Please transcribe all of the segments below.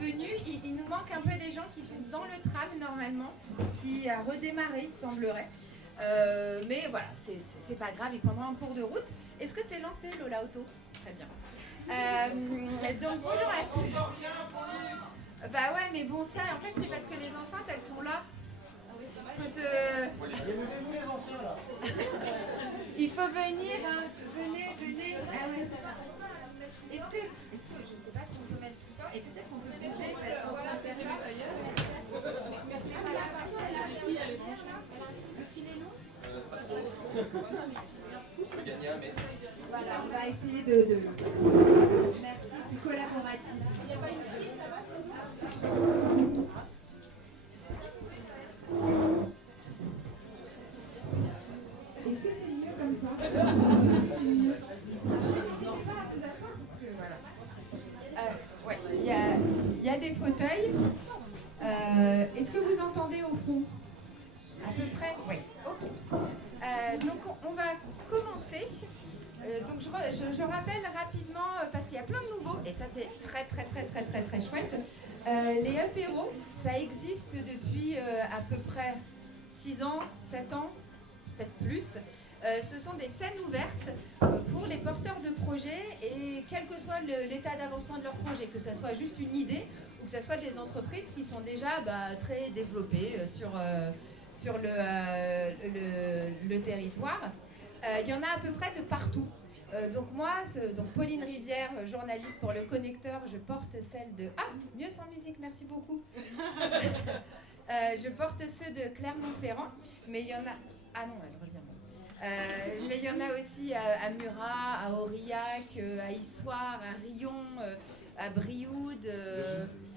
venus. Il nous manque un peu des gens qui sont dans le tram normalement, qui a redémarré, il semblerait. Mais voilà, c'est pas grave, ils prendront un cours de route. Est-ce que c'est lancé, Lola Auto? Très bien. Donc bonjour à tous. Bah ouais, mais bon, ça, en fait, c'est parce que les enceintes, elles sont là. Faut se... Il faut venir, hein. Venez. Ah ouais. Est-ce que, je ne sais pas si on peut mettre plus fort, et peut-être qu'on peut bouger, ça change ça. Je peux gagner un mètre. Voilà, on va essayer de... Merci, c'est collaboratif. Il n'y a pas une prise là-bas, est-ce que c'est mieux comme ça? Ouais, il y a des fauteuils. Est-ce que vous entendez au fond? À peu près? Oui, ok. Donc on va commencer. Donc je rappelle rapidement, parce qu'il y a plein de nouveaux, et ça c'est très chouette. Les apéros, ça existe depuis à peu près 6 ans, 7 ans, peut-être plus. Ce sont des scènes ouvertes pour les porteurs de projets, et quel que soit l'état d'avancement de leur projet, que ce soit juste une idée ou que ce soit des entreprises qui sont déjà très développées sur le territoire. Il y en a à peu près de partout. Donc moi, Pauline Rivière, journaliste pour Le Connecteur, je porte celle de... Ah, mieux sans musique, merci beaucoup. Je porte ceux de Clermont-Ferrand, mais il y en a... Ah non, elle revient. Mais il y en a aussi à Murat, à Aurillac, à Issoire, à Rion, à Brioude,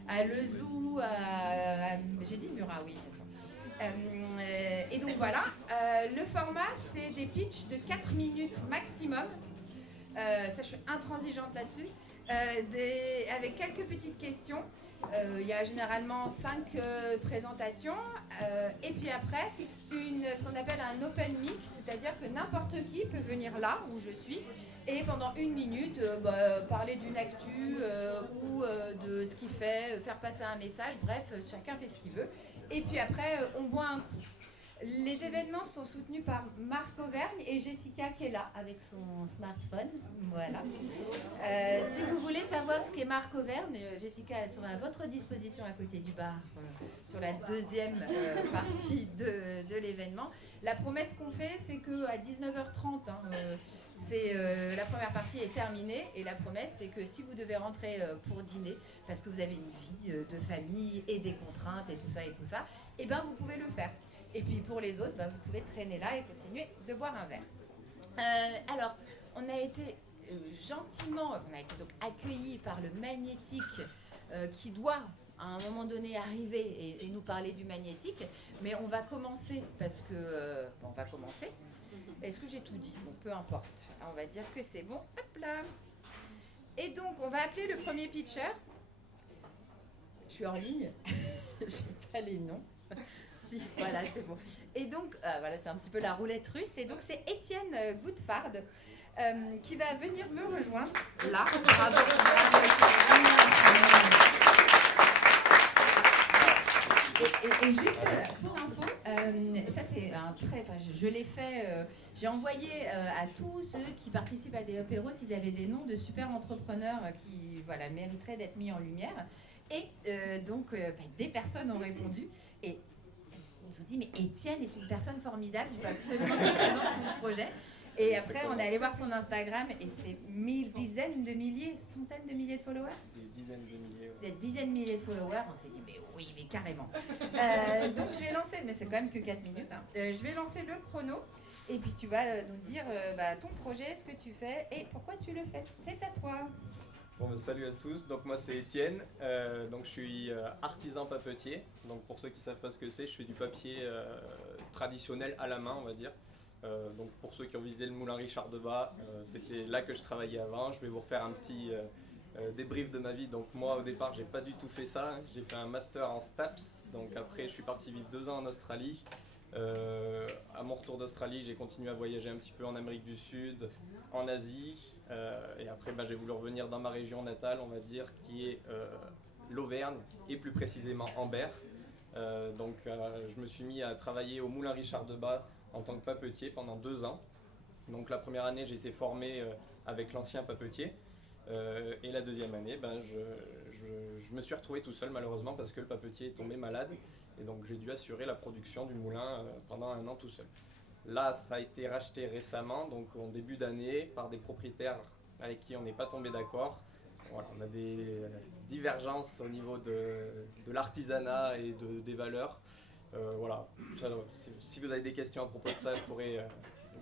à Lezoux, j'ai dit Murat, oui. Et donc voilà, le format, c'est des pitchs de 4 minutes maximum. Ça, je suis intransigeante là-dessus. Avec quelques petites questions. Il y a généralement 5 présentations. Et puis après, ce qu'on appelle un open mic, c'est-à-dire que n'importe qui peut venir là où je suis et pendant 1 minute parler d'une actu ou de ce qu'il fait, faire passer un message. Bref, chacun fait ce qu'il veut. Et puis après, on boit un coup. Les événements sont soutenus par Marc Auvergne et Jessica qui est là avec son smartphone. Voilà. Si vous voulez savoir ce qu'est Marc Auvergne, Jessica, elle sera à votre disposition à côté du bar sur la deuxième partie de l'événement. La promesse qu'on fait, c'est qu'à 19h30, la première partie est terminée, et la promesse, c'est que si vous devez rentrer pour dîner, parce que vous avez une vie de famille et des contraintes et tout ça, et ben vous pouvez le faire. Et puis pour les autres, vous pouvez traîner là et continuer de boire un verre. Alors, on a été donc accueillis par le magnétique qui doit à un moment donné arriver et nous parler du magnétique. Mais on va commencer parce que... on va commencer. Est-ce que j'ai tout dit? Bon, peu importe. On va dire que c'est bon. Hop là. Et donc, on va appeler le premier pitcher. Je suis en ligne. Je sais pas les noms. Si, voilà, c'est bon. Et donc, voilà, c'est un petit peu la roulette russe. Et donc, c'est Étienne Goudfard qui va venir me rejoindre là. Bravo. Et juste pour info, ça c'est je l'ai fait, j'ai envoyé à tous ceux qui participent à des apéros s'ils avaient des noms de super entrepreneurs qui mériteraient d'être mis en lumière. Et des personnes ont répondu. Et on nous a dit, mais Étienne est une personne formidable, il faut absolument qu'il présente son projet. Et après, on est allé voir son Instagram et c'est dizaines de milliers, centaines de milliers de followers. Des dizaines de milliers. Des dizaines de milliers de followers. On s'est dit, mais oui, mais carrément. Donc, je vais lancer, mais c'est quand même que 4 minutes. Je vais lancer le chrono et puis tu vas nous dire ton projet, ce que tu fais et pourquoi tu le fais. C'est à toi. Bon, salut à tous, donc moi c'est Étienne, donc je suis artisan papetier, donc pour ceux qui ne savent pas ce que c'est, je fais du papier traditionnel à la main on va dire, donc pour ceux qui ont visité le moulin Richard Debat, c'était là que je travaillais avant. Je vais vous refaire un petit débrief de ma vie. Donc moi au départ j'ai pas du tout fait ça, j'ai fait un master en STAPS, donc après je suis parti vivre 2 ans en Australie. À mon retour d'Australie, j'ai continué à voyager un petit peu en Amérique du Sud, en Asie, et après j'ai voulu revenir dans ma région natale, on va dire, qui est l'Auvergne et plus précisément Ambert. Donc je me suis mis à travailler au Moulin Richard Debat en tant que papetier pendant 2 ans. Donc la première année, j'ai été formé avec l'ancien papetier. Et la deuxième année, je me suis retrouvé tout seul malheureusement parce que le papetier est tombé malade. Et donc j'ai dû assurer la production du moulin pendant 1 an tout seul. Là, ça a été racheté récemment, donc en début d'année, par des propriétaires avec qui on n'est pas tombé d'accord. Voilà, on a des divergences au niveau de l'artisanat et des valeurs. Voilà. Si vous avez des questions à propos de ça, je pourrais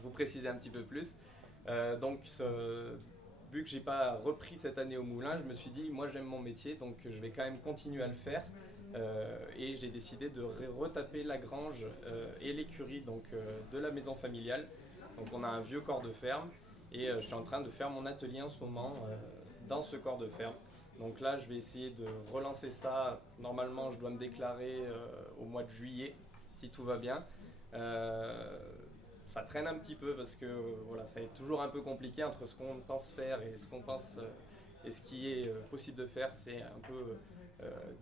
vous préciser un petit peu plus. Vu que j'ai pas repris cette année au moulin, je me suis dit, moi j'aime mon métier, donc je vais quand même continuer à le faire. Et j'ai décidé de retaper la grange et l'écurie de la maison familiale. Donc on a un vieux corps de ferme et je suis en train de faire mon atelier en ce moment dans ce corps de ferme. Donc là je vais essayer de relancer ça. Normalement je dois me déclarer au mois de juillet si tout va bien. Ça traîne un petit peu parce que voilà, ça est toujours un peu compliqué entre ce qu'on pense faire et ce qu'on pense et ce qui est possible de faire. C'est un peu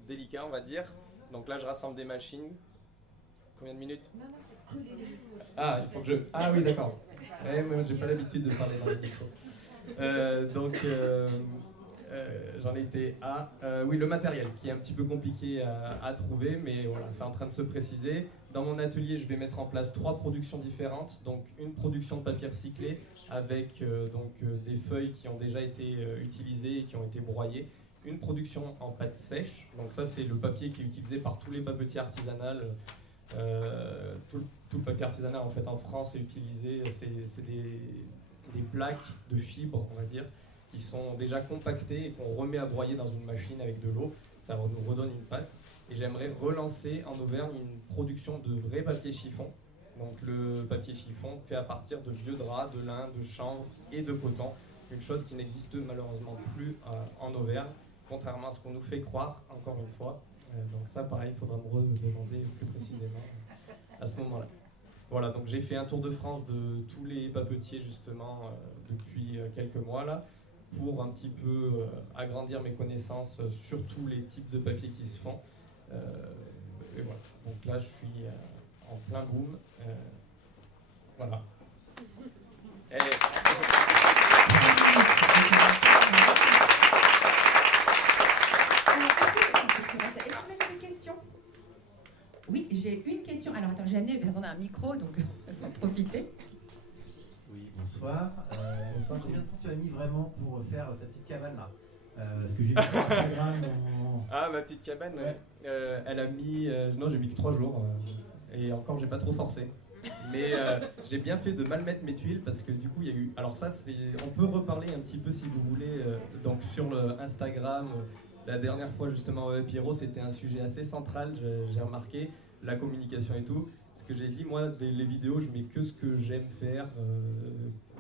délicat, on va dire. Donc là, je rassemble des machines. Combien de minutes ? Non, c'est coller les mots. Ah, il faut que je... Ah oui, d'accord. Moi, j'ai pas l'habitude de parler dans le micro. J'en étais à... oui, le matériel, qui est un petit peu compliqué à trouver, mais voilà, c'est en train de se préciser. Dans mon atelier, je vais mettre en place 3 productions différentes. Donc, une production de papier recyclé avec des feuilles qui ont déjà été utilisées et qui ont été broyées. Une production en pâte sèche, donc ça c'est le papier qui est utilisé par tous les papetiers artisanaux. Tout le papier artisanal en fait en France est utilisé, c'est des plaques de fibres, on va dire, qui sont déjà compactées et qu'on remet à broyer dans une machine avec de l'eau. Ça nous redonne une pâte. Et j'aimerais relancer en Auvergne une production de vrai papier chiffon. Donc le papier chiffon fait à partir de vieux draps, de lin, de chanvre et de coton. Une chose qui n'existe malheureusement plus en Auvergne, contrairement à ce qu'on nous fait croire, encore une fois. Donc ça, pareil, il faudra me redemander plus précisément à ce moment-là. Voilà, donc j'ai fait un tour de France de tous les papetiers, justement, depuis quelques mois, là, pour un petit peu agrandir mes connaissances sur tous les types de papiers qui se font. Et voilà, donc là, je suis en plein boom. Voilà. Est-ce que vous avez des questions ? Oui, j'ai une question. Alors attends, j'ai amené, parce qu'on a un micro, donc il faut en profiter. Oui, bonsoir. Bonsoir. Combien de temps tu as mis vraiment pour faire ta petite cabane là ? Parce que j'ai vu sur Instagram. Ah, ma petite cabane, ouais. Elle a mis. Non, j'ai mis que 3 jours. Et encore, j'ai pas trop forcé. Mais j'ai bien fait de mal mettre mes tuiles parce que du coup, il y a eu. Alors, ça, on peut reparler un petit peu si vous voulez. Donc, sur le Instagram. La dernière fois, justement, au Pierrot, c'était un sujet assez central, j'ai remarqué, la communication et tout. Ce que j'ai dit, moi, les vidéos, je mets que ce que j'aime faire,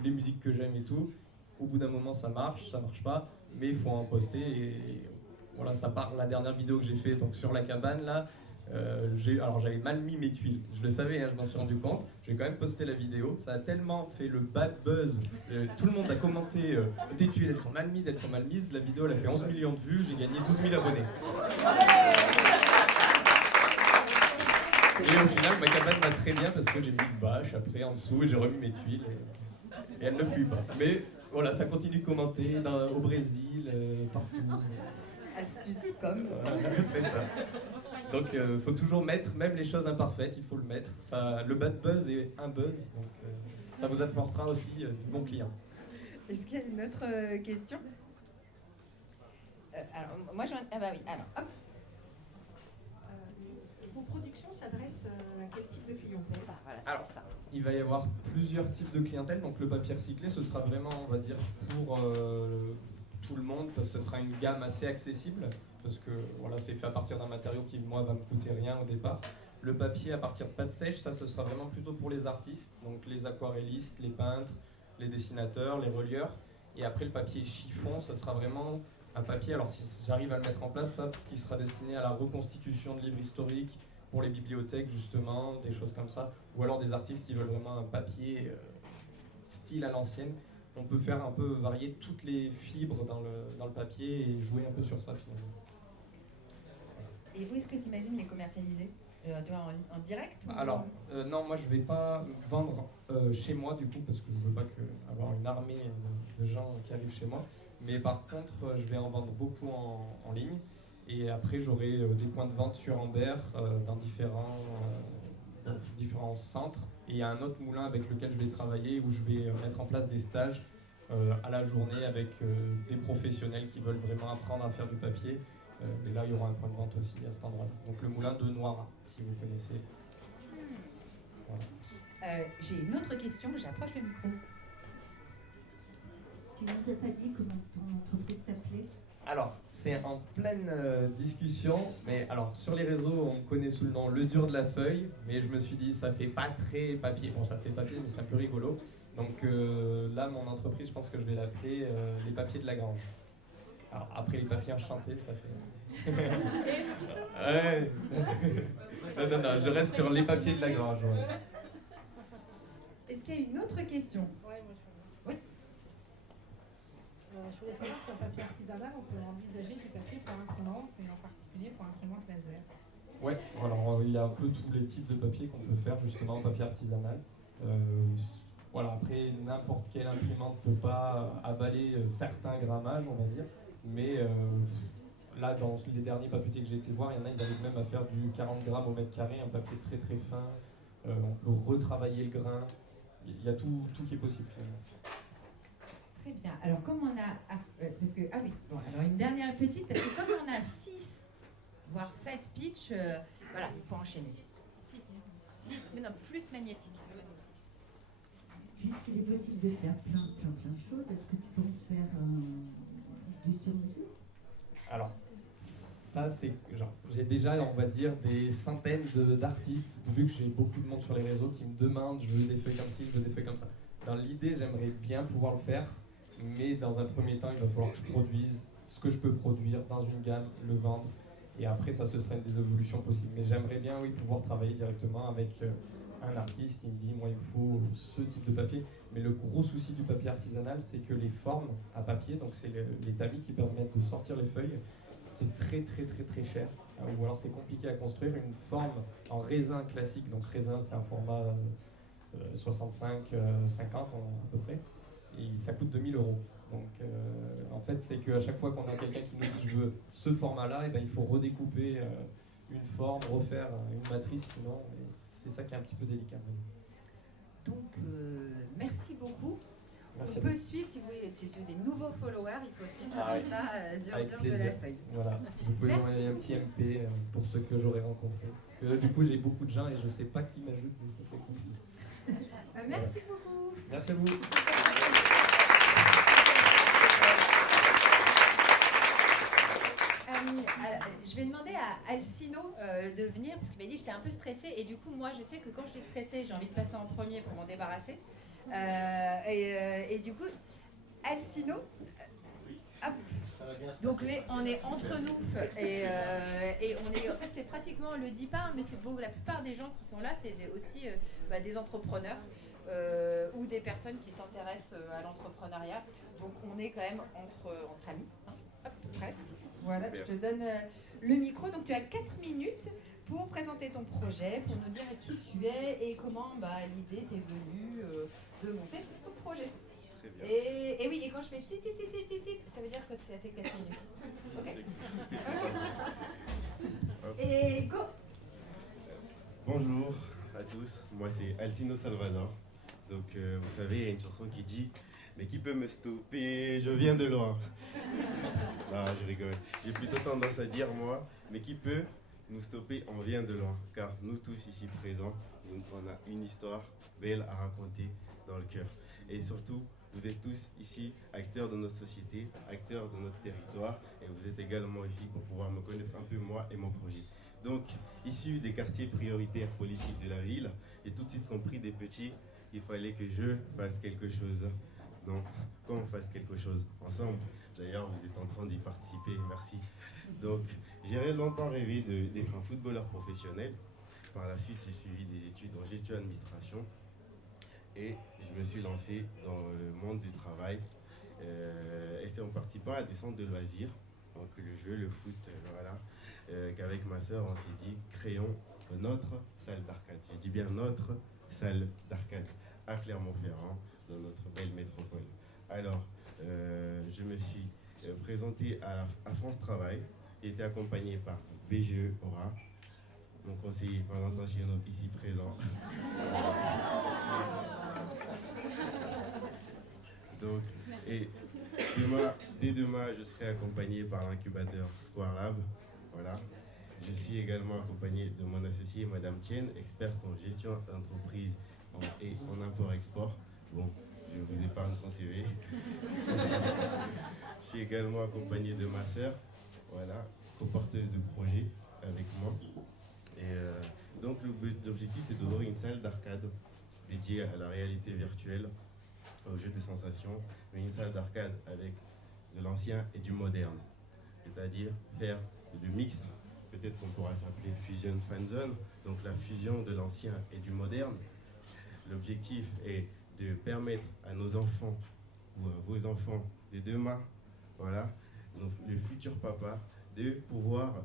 les musiques que j'aime et tout. Au bout d'un moment, ça marche pas, mais il faut en poster. Et voilà, ça part. La dernière vidéo que j'ai fait donc, sur la cabane, là, alors j'avais mal mis mes tuiles. Je le savais, hein, je m'en suis rendu compte. J'ai quand même posté la vidéo. Ça a tellement fait le bad buzz. Tout le monde a commenté tes tuiles, elles sont mal mises. La vidéo, elle a fait 11 millions de vues. J'ai gagné 12 000 abonnés. Et au final, ma cabane va très bien parce que j'ai mis une bâche après en dessous et j'ai remis mes tuiles. Et elle ne fuit pas. Mais voilà, ça continue de commenter au Brésil, partout. Astuce comme. C'est ça. Donc il faut toujours mettre, même les choses imparfaites, il faut le mettre. Ça, le bad buzz est un buzz, donc ça vous apportera aussi du bon client. Est-ce qu'il y a une autre question ? Alors, moi, ah bah oui, alors, hop. Vos productions s'adressent à quel type de clientèle ? Voilà, Alors, ça. Il va y avoir plusieurs types de clientèle, donc le papier recyclé, ce sera vraiment, on va dire, pour tout le monde, parce que ce sera une gamme assez accessible, parce que voilà, c'est fait à partir d'un matériau qui, moi, va me coûter rien au départ. Le papier à partir de pâte sèche, ça, ce sera vraiment plutôt pour les artistes, donc les aquarellistes, les peintres, les dessinateurs, les relieurs. Et après, le papier chiffon, ce sera vraiment un papier, alors si j'arrive à le mettre en place, ça, qui sera destiné à la reconstitution de livres historiques, pour les bibliothèques, justement, des choses comme ça, ou alors des artistes qui veulent vraiment un papier style à l'ancienne. On peut faire un peu varier toutes les fibres dans le papier et jouer un peu sur ça finalement. Et où est-ce que tu imagines les commercialiser tu vois, en direct ou... Alors, non, moi je vais pas vendre chez moi du coup, parce que je veux pas avoir une armée de gens qui arrivent chez moi. Mais par contre, je vais en vendre beaucoup en ligne. Et après, j'aurai des points de vente sur Ambert dans différents centres. Et il y a un autre moulin avec lequel je vais travailler où je vais mettre en place des stages à la journée avec des professionnels qui veulent vraiment apprendre à faire du papier. Et là, il y aura un point de vente aussi à cet endroit. Donc le moulin de Noirin, si vous connaissez. Voilà. J'ai une autre question, j'approche le micro. Tu nous as pas dit comment ton entreprise s'appelait? Alors, c'est en pleine discussion, mais alors sur les réseaux, on me connaît sous le nom Le Dur de la Feuille, mais je me suis dit, ça fait pas très papier. Bon, ça fait papier, mais c'est un peu rigolo. Donc là, mon entreprise, je pense que je vais l'appeler Les Papiers de la Grange. Alors, après les papiers enchantés, ça fait... ouais. Non, je reste sur Les Papiers de la Grange. Ouais. Est-ce qu'il y a une autre question? Oui. Je voulais savoir si sur le papier artisanal, on peut envisager du papier pour imprimante et en particulier pour imprimante laser. Ouais, alors il y a un peu tous les types de papier qu'on peut faire justement en papier artisanal. Voilà, après n'importe quelle imprimante ne peut pas avaler certains grammages, on va dire, mais là dans les derniers papetiers que j'ai été voir, il y en a, ils arrivent même à faire du 40 grammes au mètre carré, un papier très très fin, on peut retravailler le grain, il y a tout qui est possible finalement. Très bien. Alors, comme on a... parce que, oui, bon, alors une dernière petite, parce que comme on a 6, voire 7 pitchs, voilà, il faut enchaîner. 6, mais non, plus magnétique. Puisqu'il est possible de faire plein de choses, est-ce que tu penses faire du sur-mesure? Alors, ça c'est genre, j'ai déjà, on va dire, des centaines d'artistes, vu que j'ai beaucoup de monde sur les réseaux qui me demandent, je veux des feuilles comme ci, je veux des feuilles comme ça. Dans l'idée, j'aimerais bien pouvoir le faire, mais dans un premier temps, il va falloir que je produise ce que je peux produire dans une gamme, le vendre, et après ça, ce serait des évolutions possibles. Mais j'aimerais bien, oui, pouvoir travailler directement avec un artiste qui me dit, moi, il me faut ce type de papier. Mais le gros souci du papier artisanal, c'est que les formes à papier, donc c'est les tamis qui permettent de sortir les feuilles, c'est très cher, ou alors c'est compliqué à construire. Une forme en raisin classique, donc raisin c'est un format 65-50 à peu près, et ça coûte 2 000 €. Donc en fait c'est qu'à chaque fois qu'on a quelqu'un qui nous dit je veux ce format-là, et ben, il faut redécouper une forme, refaire une matrice, sinon c'est ça qui est un petit peu délicat. Donc merci beaucoup. Merci On peut suivre, si vous voulez, tu suis des nouveaux followers, il faut suivre sur Avec Insta Dur de plaisir. la Feuille. Voilà, vous pouvez Merci m'envoyer un petit MP pour ceux que j'aurai rencontrés. Parce que du coup j'ai beaucoup de gens et je ne sais pas qui m'ajoute, mais ça, c'est compliqué. Merci beaucoup. Merci à vous. Je vais demander à Alcino de venir parce qu'il m'a dit que j'étais un peu stressée et du coup moi je sais que quand je suis stressée j'ai envie de passer en premier pour m'en débarrasser et du coup Alcino donc on est entre nous et on est en fait c'est pratiquement le départ mais c'est pour la plupart des gens qui sont là c'est aussi des entrepreneurs ou des personnes qui s'intéressent à l'entrepreneuriat donc on est quand même entre amis hein. Hop, presque. Voilà, je te donne le micro. Donc tu as 4 minutes pour présenter ton projet, pour nous dire qui tu es et comment l'idée t'est venue de monter ton projet. Très bien. Et oui, et quand je fais tic, ça veut dire que ça fait 4 minutes. Ok. Et go. Bonjour à tous, moi c'est Alcino Salvador. Donc vous savez, il y a une chanson qui dit « Mais qui peut me stopper? Je viens de loin. » Non, je rigole. J'ai plutôt tendance à dire moi « Mais qui peut nous stopper? On vient de loin. » Car nous tous ici présents, on a une histoire belle à raconter dans le cœur. Et surtout, vous êtes tous ici acteurs de notre société, acteurs de notre territoire, et vous êtes également ici pour pouvoir me connaître un peu moi et mon projet. Donc, issu des quartiers prioritaires politiques de la ville, j'ai tout de suite compris des petits qu'il fallait que je fasse quelque chose. Donc, qu'on fasse quelque chose ensemble. D'ailleurs, vous êtes en train d'y participer, merci. Donc, j'ai longtemps rêvé d'être un footballeur professionnel. Par la suite, j'ai suivi des études en gestion et administration. Et je me suis lancé dans le monde du travail. Et c'est en participant à des centres de loisirs, donc le jeu, le foot, voilà, avec ma sœur, on s'est dit, créons notre salle d'arcade. Je dis bien notre salle d'arcade à Clermont-Ferrand, dans notre belle métropole. Alors, je me suis présenté à France Travail. J'ai été accompagné par BGE Aura, mon conseiller pendant chez nous ici présent. Donc, et dès demain, je serai accompagné par l'incubateur Square Lab. Voilà. Je suis également accompagné de mon associé, Madame Tienne, experte en gestion d'entreprise et en import-export. Bon, je vous épargne son CV. Je suis également accompagné de ma sœur, voilà, co-porteuse de projet avec moi. Et donc l'objectif, c'est d'ouvrir une salle d'arcade dédiée à la réalité virtuelle, aux jeux de sensations, mais une salle d'arcade avec de l'ancien et du moderne. C'est-à-dire faire le mix, peut-être qu'on pourra s'appeler Fusion Fan Zone, donc la fusion de l'ancien et du moderne. L'objectif est de permettre à nos enfants ou à vos enfants de demain, voilà, le futur papa, de pouvoir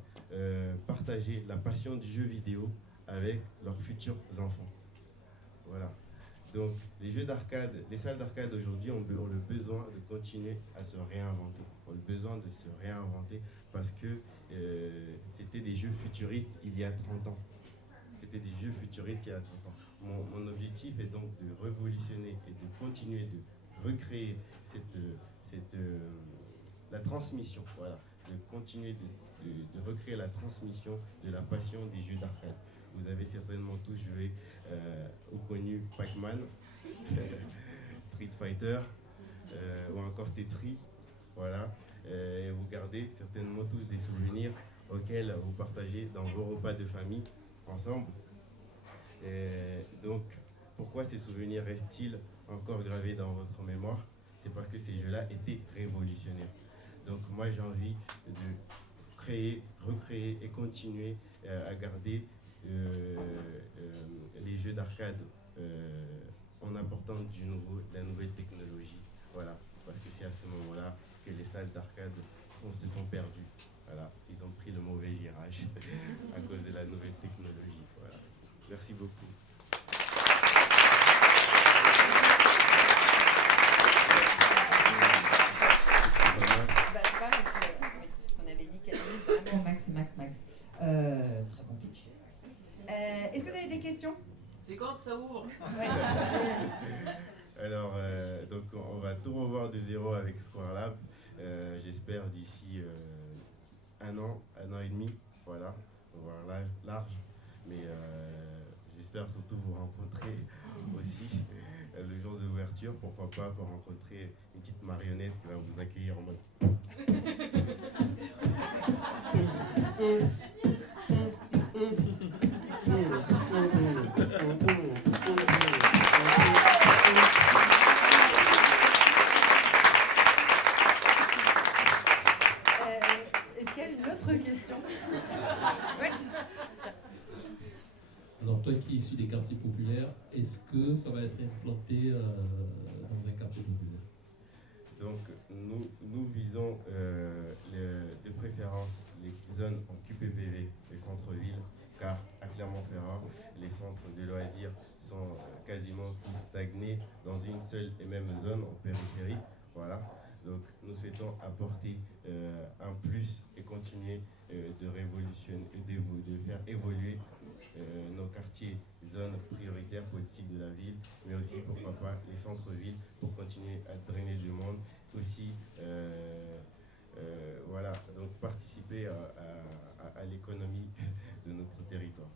partager la passion du jeu vidéo avec leurs futurs enfants. Voilà. Donc les jeux d'arcade, les salles d'arcade aujourd'hui ont le besoin de continuer à se réinventer. Ont le besoin de se réinventer parce que c'était des jeux futuristes il y a 30 ans. C'était des jeux futuristes il y a 30 ans. Mon objectif est donc de révolutionner et de continuer de recréer la transmission, voilà, de continuer de recréer la transmission de la passion des jeux d'arcade. Vous avez certainement tous joué au connu Pac-Man, Street Fighter ou encore Tetris, voilà. Et vous gardez certainement tous des souvenirs auxquels vous partagez dans vos repas de famille ensemble. Et donc, pourquoi ces souvenirs restent-ils encore gravés dans votre mémoire? C'est parce que ces jeux-là étaient révolutionnaires. Donc moi j'ai envie de créer, recréer et continuer à garder les jeux d'arcade en apportant de la nouvelle technologie. Voilà, parce que c'est à ce moment-là que les salles d'arcade se sont perdues. Voilà, ils ont pris le mauvais virage à cause de la nouvelle technologie. Voilà. Merci beaucoup. On avait dit qu'elle avait vraiment max. Très bon pitch. Est-ce que vous avez des questions? C'est quand que ça ouvre? Ouais. Alors, donc on va tout revoir de zéro avec Square Lab. J'espère d'ici un an et demi, voilà, on va voir large. Mais j'espère surtout vous rencontrer aussi le jour de l'ouverture. Pourquoi pas pour rencontrer une petite marionnette qui va vous accueillir en mode. Est-ce qu'il y a une autre question? Oui. Alors toi qui es issu des quartiers populaires, est-ce que ça va être implanté dans un quartier populaire? Donc nous visons de préférence les zones en QPPV, les centres-villes, car à Clermont-Ferrand, les centres de loisirs sont quasiment tous stagnés dans une seule et même zone en périphérie. Voilà. Donc nous souhaitons apporter un plus et continuer de révolutionner, de faire évoluer nos quartiers, zones prioritaires politiques de la ville, mais aussi pourquoi pas les centres-villes pour continuer à drainer du monde. Aussi, voilà, donc participer à l'économie de notre territoire.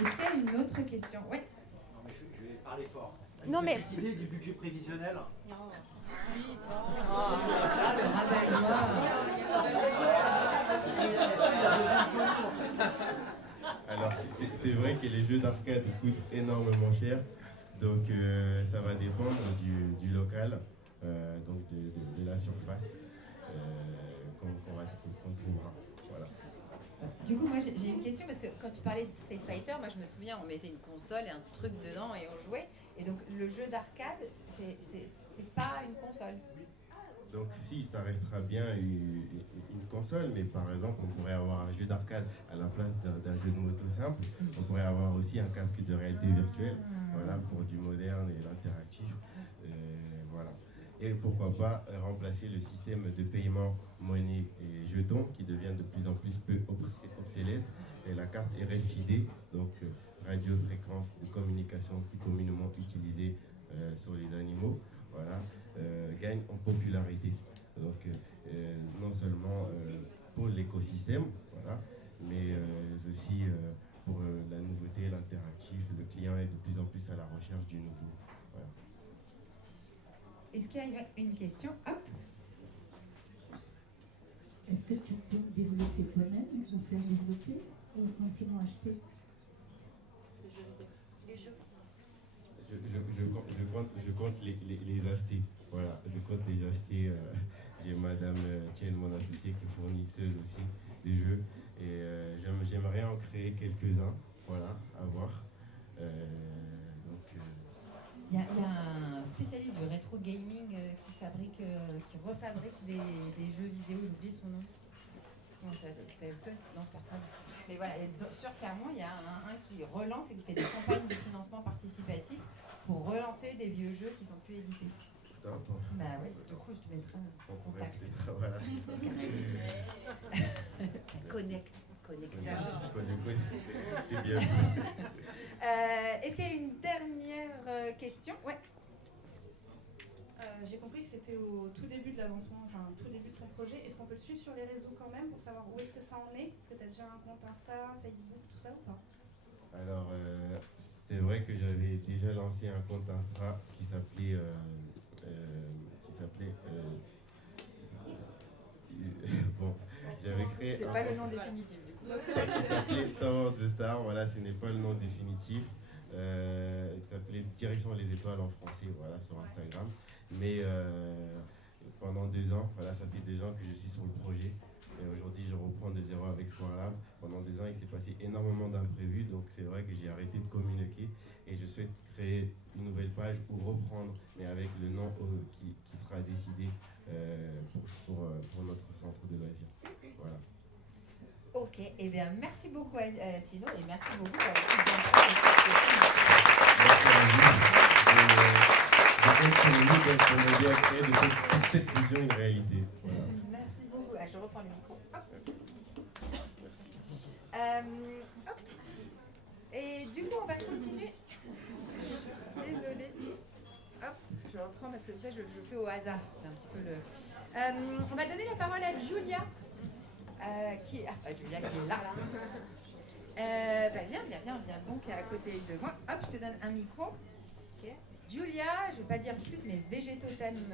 Est-ce qu'il y a une autre question? Oui. Non, mais je vais parler fort. Non, mais- Petite idée du budget prévisionnel. Alors c'est vrai que les jeux d'arcade coûtent énormément cher, donc ça va dépendre du local, donc de la surface qu'on trouvera. Voilà. Du coup, moi j'ai une question parce que quand tu parlais de Street Fighter, moi je me souviens, on mettait une console et un truc dedans et on jouait. Et donc le jeu d'arcade, c'est C'est pas une console. Donc si, ça restera bien une console, mais par exemple, on pourrait avoir un jeu d'arcade à la place d'un jeu de moto simple. On pourrait avoir aussi un casque de réalité virtuelle, voilà, pour du moderne et l'interactif. Voilà. Et pourquoi pas remplacer le système de paiement monnaie et jetons qui devient de plus en plus peu obsolète. Et la carte RFID, donc radiofréquence de communication plus communément utilisée sur les animaux, voilà, gagne en popularité. Donc non seulement pour l'écosystème, voilà, mais aussi pour la nouveauté, l'interactif. Le client est de plus en plus à la recherche du nouveau. Voilà. Est-ce qu'il y a une question? Hop. Est-ce que tu peux développer toi-même ou faire développer ou simplement acheter? Les jeux. Je compte les acheter. Voilà, je compte les acheter. J'ai Madame Tien, mon associée, qui est fournisseuse aussi des jeux. Et j'aimerais en créer quelques-uns. Voilà, à voir. Il y a un spécialiste du rétro gaming qui refabrique des jeux vidéo, j'ai oublié son nom. Non, c'est peu, non, personne. Mais voilà, sur Clermont, il y a un qui relance et qui fait des campagnes de financement participatif pour relancer des vieux jeux qui sont plus édités. Bah oui, du coup, je te mettrai en contact. Voilà. Ça connecte. C'est bien. Est-ce qu'il y a une dernière question? Ouais. J'ai compris que c'était au tout début de l'avancement, enfin tout début de ton projet. Est-ce qu'on peut le suivre sur les réseaux quand même pour savoir où est-ce que ça en est? Est-ce que tu as déjà un compte Insta, Facebook, tout ça ou pas? Alors, c'est vrai que j'avais déjà lancé un compte Insta qui s'appelait bon, j'avais créé. C'est pas le nom définitif du coup. Il s'appelait Tower of the Star, voilà, ce n'est pas le nom définitif. Il s'appelait Direction les étoiles en français, voilà, sur Instagram. Mais pendant 2 ans, voilà, ça fait 2 ans que je suis sur le projet. Et aujourd'hui, je reprends de zéro avec Square. Pendant 2 ans, il s'est passé énormément d'imprévus, donc c'est vrai que j'ai arrêté de communiquer. Et je souhaite créer une nouvelle page ou reprendre, mais avec le nom qui sera décidé pour notre centre de loisirs. Voilà. Ok, et eh bien merci beaucoup Sino et merci beaucoup pour m'aider à créer de cette vision une réalité. Voilà. Merci beaucoup. Ah, je reprends le micro. Hop. Hop. Et du coup, on va continuer. Je suis désolée. Hop, je reprends parce que ça, je fais au hasard. C'est un petit peu le. On va donner la parole à Julia. Julia qui est là. Viens donc à côté de moi. Hop, je te donne un micro. Okay. Julia, je ne vais pas dire plus, mais Végétothème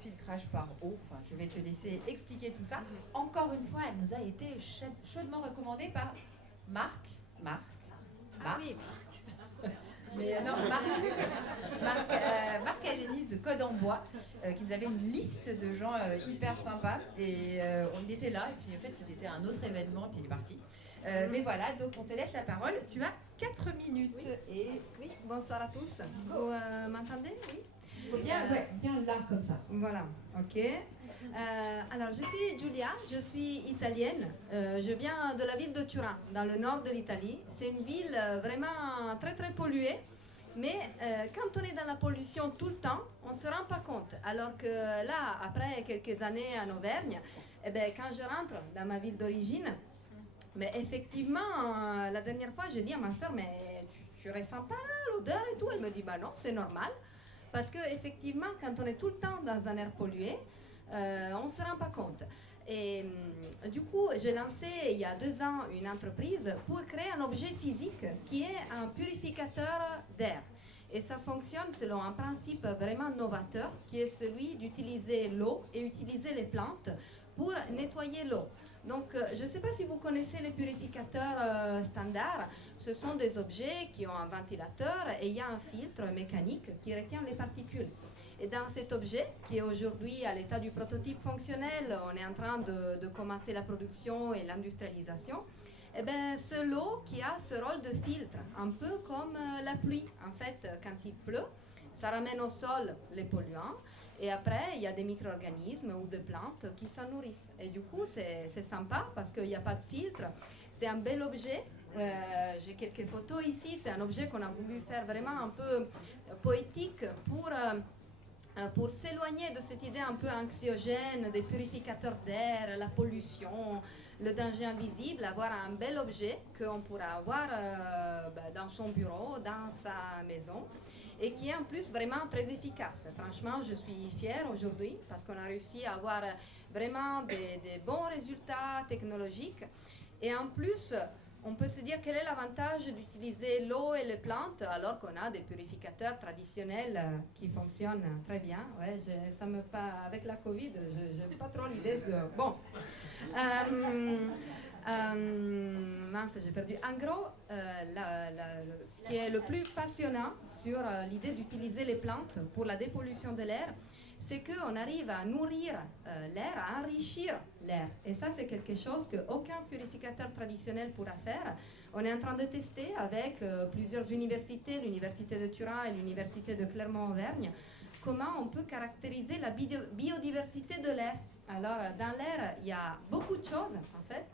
filtrage par eau. Enfin, je vais te laisser expliquer tout ça. Encore une fois, elle nous a été chaudement recommandée par Marc. Oui. Mais non, Marc Agénis de Code en Bois, qui nous avait une liste de gens hyper sympas. Et on était là, et puis en fait, il était à un autre événement, puis il est parti. Mais voilà, donc on te laisse la parole. Tu as 4 minutes. Oui, bonsoir à tous. Vous m'entendez? Oui. Faut bien là, comme ça. Voilà, ok. Alors, je suis Giulia, je suis italienne. Je viens de la ville de Turin, dans le nord de l'Italie. C'est une ville vraiment très très polluée. Mais quand on est dans la pollution tout le temps, on ne se rend pas compte. Alors que là, après quelques années en Auvergne, eh ben, quand je rentre dans ma ville d'origine, mais effectivement, la dernière fois, j'ai dit à ma soeur, mais tu ressens pas l'odeur et tout? Elle me dit, bah non, c'est normal. Parce qu'effectivement, quand on est tout le temps dans un air pollué, on ne se rend pas compte. Et du coup, j'ai lancé il y a 2 ans une entreprise pour créer un objet physique qui est un purificateur d'air. Et ça fonctionne selon un principe vraiment novateur qui est celui d'utiliser l'eau et utiliser les plantes pour nettoyer l'eau. Donc, je ne sais pas si vous connaissez les purificateurs standards. Ce sont des objets qui ont un ventilateur et il y a un filtre mécanique qui retient les particules. Et dans cet objet, qui est aujourd'hui à l'état du prototype fonctionnel, on est en train de commencer la production et l'industrialisation, eh ben, c'est l'eau qui a ce rôle de filtre, un peu comme la pluie. En fait, quand il pleut, ça ramène au sol les polluants. Et après, il y a des micro-organismes ou des plantes qui s'en nourrissent. Et du coup, c'est sympa parce qu'il n'y a pas de filtre. C'est un bel objet. J'ai quelques photos ici. C'est un objet qu'on a voulu faire vraiment un peu poétique pour s'éloigner de cette idée un peu anxiogène des purificateurs d'air, la pollution, le danger invisible, avoir un bel objet qu'on pourra avoir dans son bureau, dans sa maison, et qui est en plus vraiment très efficace. Franchement, je suis fière aujourd'hui parce qu'on a réussi à avoir vraiment des bons résultats technologiques. Et en plus, on peut se dire quel est l'avantage d'utiliser l'eau et les plantes alors qu'on a des purificateurs traditionnels qui fonctionnent très bien. Ouais, ça me pas, avec la Covid, je n'ai pas trop l'idée. Bon. Mince, j'ai perdu. En gros, ce qui est le plus passionnant sur l'idée d'utiliser les plantes pour la dépollution de l'air, c'est qu'on arrive à nourrir l'air, à enrichir l'air. Et ça, c'est quelque chose qu'aucun purificateur traditionnel pourra faire. On est en train de tester avec plusieurs universités, l'Université de Turin et l'Université de Clermont-Auvergne, comment on peut caractériser la biodiversité de l'air. Alors, dans l'air, il y a beaucoup de choses, en fait,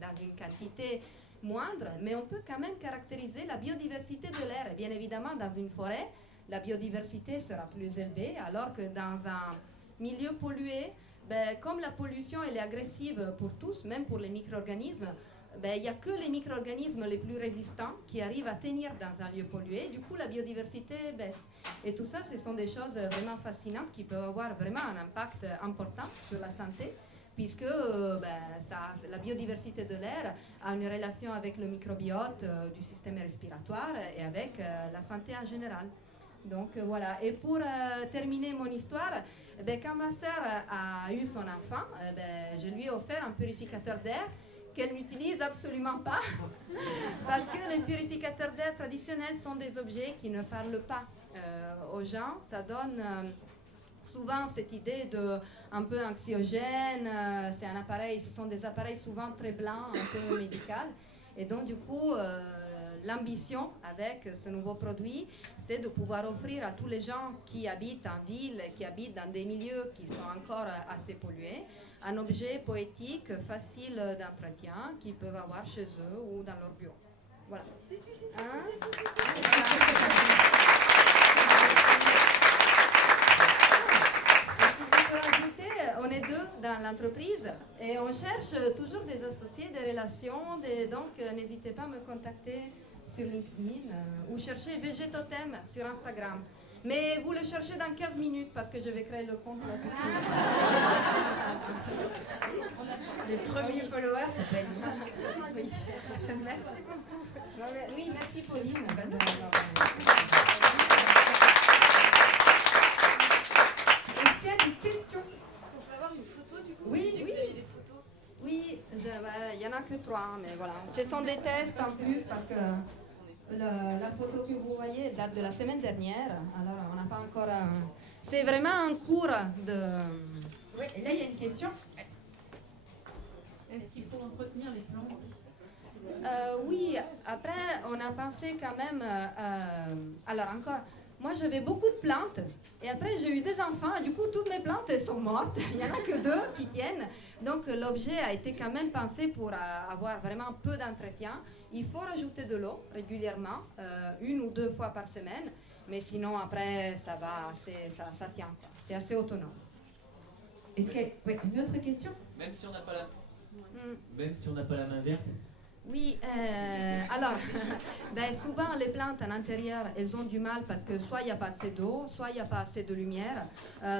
dans une quantité moindre, mais on peut quand même caractériser la biodiversité de l'air. Et bien évidemment, dans une forêt, la biodiversité sera plus élevée, alors que dans un milieu pollué, comme la pollution elle est agressive pour tous, même pour les micro-organismes, il n'y a que les micro-organismes les plus résistants qui arrivent à tenir dans un lieu pollué. Du coup, la biodiversité baisse. Et tout ça, ce sont des choses vraiment fascinantes qui peuvent avoir vraiment un impact important sur la santé, puisque la biodiversité de l'air a une relation avec le microbiote du système respiratoire et avec la santé en général. Donc voilà, et pour terminer mon histoire, quand ma sœur a eu son enfant, je lui ai offert un purificateur d'air qu'elle n'utilise absolument pas, parce que les purificateurs d'air traditionnels sont des objets qui ne parlent pas aux gens. Ça donne souvent cette idée de un peu anxiogène, c'est un appareil, ce sont des appareils souvent très blancs, un peu médical, et donc du coup l'ambition avec ce nouveau produit, c'est de pouvoir offrir à tous les gens qui habitent en ville, qui habitent dans des milieux qui sont encore assez pollués, un objet poétique, facile d'entretien, qu'ils peuvent avoir chez eux ou dans leur bureau. Voilà. Hein? On est deux dans l'entreprise et on cherche toujours des associés, des relations, donc n'hésitez pas à me contacter sur LinkedIn ou cherchez Végétothème sur Instagram. Mais vous le cherchez dans 15 minutes parce que je vais créer le compte là tout de suite. Les premiers followers, ça va être oui. Merci beaucoup. Oui, merci Pauline. Est-ce qu'il y a des questions? Est-ce qu'on peut avoir une photo du coup? Oui, oui. Vous avez des photos? Oui, il n'y en a que 3, mais voilà. Ce sont des tests en plus parce que la photo que vous voyez date de la semaine dernière. Alors, on n'a pas encore... C'est vraiment un cours de... Oui, et là, il y a une question. Est-ce qu'il faut entretenir les plantes? Oui, après, on a pensé quand même... alors, encore... Moi, j'avais beaucoup de plantes et après, j'ai eu des enfants et du coup, toutes mes plantes elles sont mortes. Il n'y en a que 2 qui tiennent. Donc, l'objet a été quand même pensé pour avoir vraiment peu d'entretien. Il faut rajouter de l'eau régulièrement, 1 ou 2 fois par semaine. Mais sinon, après, ça va, ça tient. C'est assez autonome. Est-ce qu'il y a une autre question? Même si on n'a pas la... Même si on n'a pas la main verte? Oui, alors, souvent les plantes en intérieur, elles ont du mal parce que soit il n'y a pas assez d'eau, soit il n'y a pas assez de lumière.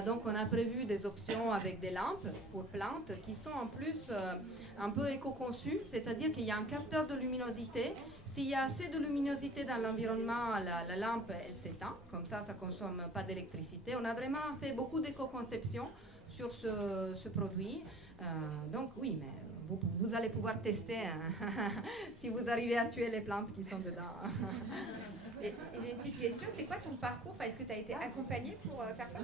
Donc on a prévu des options avec des lampes pour plantes qui sont en plus un peu éco-conçues, c'est-à-dire qu'il y a un capteur de luminosité. S'il y a assez de luminosité dans l'environnement, la lampe, elle s'éteint, comme ça, ça ne consomme pas d'électricité. On a vraiment fait beaucoup d'éco-conception sur ce produit. Donc oui, mais... Vous allez pouvoir tester si vous arrivez à tuer les plantes qui sont dedans. Et j'ai une petite question, c'est quoi ton parcours? Est-ce que tu as été accompagnée pour faire ça?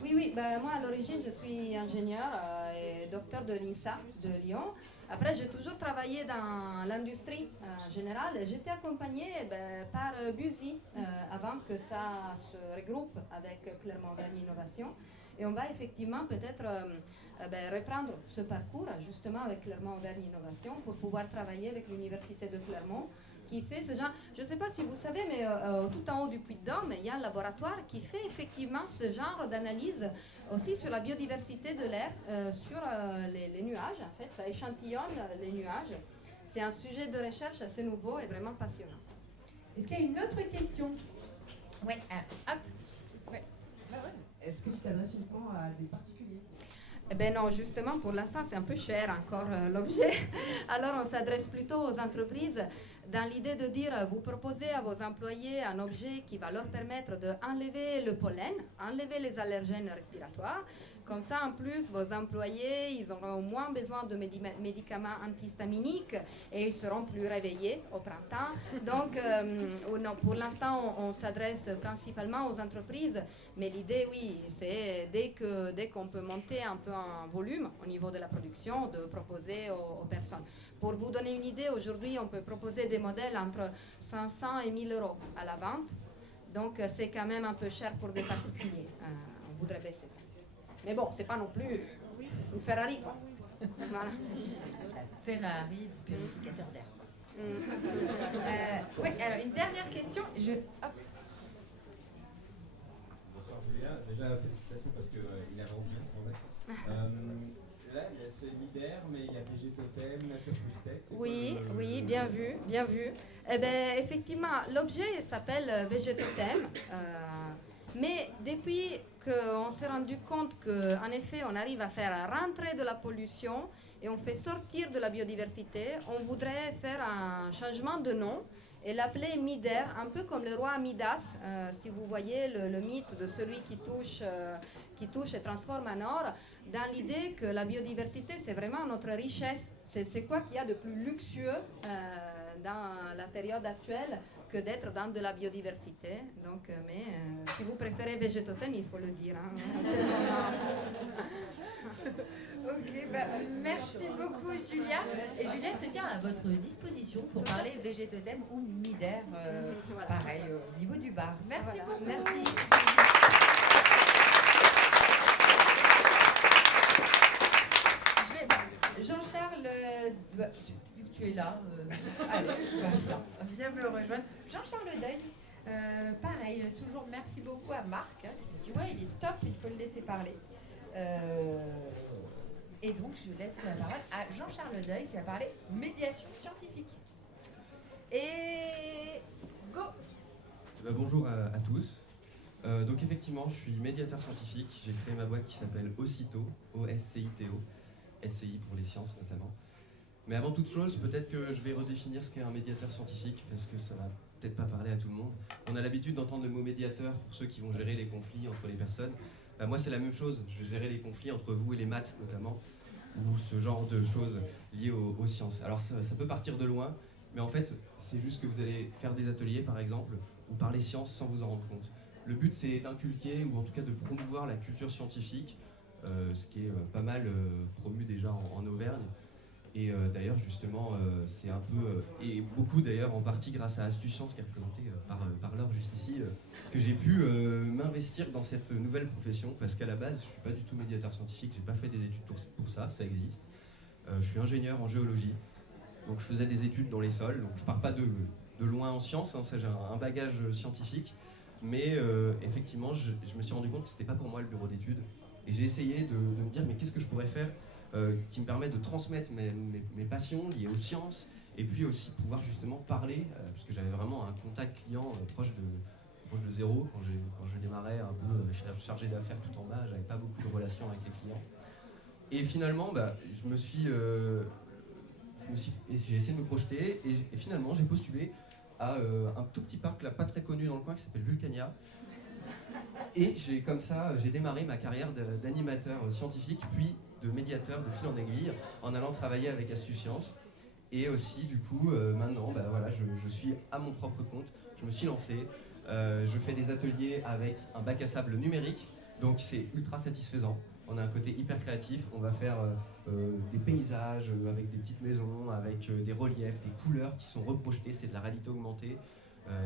Oui, moi à l'origine je suis ingénieure et docteur de l'INSA de Lyon. Après j'ai toujours travaillé dans l'industrie générale et j'étais accompagnée par Buzy avant que ça se regroupe avec Clermont-Auvergne Innovation. Et on va effectivement peut-être reprendre ce parcours justement avec Clermont-Auvergne Innovation pour pouvoir travailler avec l'Université de Clermont qui fait ce genre. Je ne sais pas si vous savez, mais tout en haut du Puy-de-Dôme, il y a un laboratoire qui fait effectivement ce genre d'analyse aussi sur la biodiversité de l'air, sur les nuages. En fait, ça échantillonne les nuages. C'est un sujet de recherche assez nouveau et vraiment passionnant. Est-ce qu'il y a une autre question? Oui, hop. Ouais. Est-ce que tu t'adresses uniquement à des particuliers? Eh bien non, justement, pour l'instant, c'est un peu cher encore l'objet. Alors, on s'adresse plutôt aux entreprises dans l'idée de dire, vous proposez à vos employés un objet qui va leur permettre d'enlever le pollen, enlever les allergènes respiratoires. Comme ça, en plus, vos employés, ils auront moins besoin de médicaments antihistaminiques et ils seront plus réveillés au printemps. Donc, non, pour l'instant, on s'adresse principalement aux entreprises. Mais l'idée, oui, c'est dès qu'on peut monter un peu en volume au niveau de la production, de proposer aux personnes. Pour vous donner une idée, aujourd'hui, on peut proposer des modèles entre 500 et 1000 euros à la vente. Donc, c'est quand même un peu cher pour des particuliers. On voudrait baisser ça. Mais bon, c'est pas non plus une Ferrari, quoi. Voilà. Ferrari, du purificateur d'air. Oui, alors une dernière question. Hop. Bonsoir Julien, déjà félicitations parce qu'il a rempli son match. Là, c'est Mider, mais il y a Végétotem, Nature Plus Tech. Oui, bien vu, bien vu. Eh bien, effectivement, l'objet s'appelle Végétotem. Mais depuis qu'on s'est rendu compte qu'en effet, on arrive à faire rentrer de la pollution et on fait sortir de la biodiversité, on voudrait faire un changement de nom et l'appeler Mider, un peu comme le roi Midas, si vous voyez le mythe de celui qui touche et transforme en or, dans l'idée que la biodiversité, c'est vraiment notre richesse. C'est quoi qu'il y a de plus luxueux dans la période actuelle que d'être dans de la biodiversité. Donc, mais si vous préférez Végétotem, il faut le dire. Hein. Ok, merci beaucoup Julia. Et Julia se tient à votre disposition pour parler Végétotem ou Mider, pareil au niveau du bar. Merci beaucoup. Merci. Jean-Charles, vu que tu es là, allez, viens me rejoindre. Jean-Charles Deuil, pareil, toujours merci beaucoup à Marc, hein, qui me dit ouais, il est top, il faut le laisser parler. Et donc je laisse la parole à Jean-Charles Deuil qui va parler médiation scientifique. Et go. Bonjour à tous. Donc effectivement, je suis médiateur scientifique. J'ai créé ma boîte qui s'appelle Oscito, O-S-C-I-T-O, SCI pour les sciences notamment. Mais avant toute chose, peut-être que je vais redéfinir ce qu'est un médiateur scientifique, parce que ça va peut-être pas parler à tout le monde. On a l'habitude d'entendre le mot médiateur pour ceux qui vont gérer les conflits entre les personnes. Moi, c'est la même chose. Je vais gérer les conflits entre vous et les maths notamment, ou ce genre de choses liées aux sciences. Alors ça peut partir de loin, mais en fait, c'est juste que vous allez faire des ateliers, par exemple, ou parler sciences sans vous en rendre compte. Le but, c'est d'inculquer, ou en tout cas de promouvoir la culture scientifique, ce qui est pas mal promu déjà en Auvergne. Et d'ailleurs, justement, c'est un peu, et beaucoup d'ailleurs, en partie grâce à Astuce Science, qui est représentée par Laure juste ici, que j'ai pu m'investir dans cette nouvelle profession, parce qu'à la base, je ne suis pas du tout médiateur scientifique, j'ai pas fait des études pour ça existe. Je suis ingénieur en géologie, donc je faisais des études dans les sols, donc je pars pas de loin en sciences, hein, ça j'ai un bagage scientifique, mais effectivement, je me suis rendu compte que c'était pas pour moi le bureau d'études, et j'ai essayé de me dire, mais qu'est-ce que je pourrais faire qui me permet de transmettre mes passions liées aux sciences et puis aussi pouvoir justement parler, parce que j'avais vraiment un contact client proche de zéro quand je démarrais un peu chargé d'affaires tout en bas, j'avais pas beaucoup de relations avec les clients. Et finalement, j'ai essayé de me projeter et finalement j'ai postulé à un tout petit parc là, pas très connu dans le coin qui s'appelle Vulcania. Et j'ai démarré ma carrière d'animateur scientifique puis de médiateur de fil en aiguille en allant travailler avec Astuce Science. Et aussi du coup maintenant je suis à mon propre compte, je me suis lancé, je fais des ateliers avec un bac à sable numérique, donc c'est ultra satisfaisant. On a un côté hyper créatif, on va faire des paysages avec des petites maisons, avec des reliefs, des couleurs qui sont reprojetées, c'est de la réalité augmentée.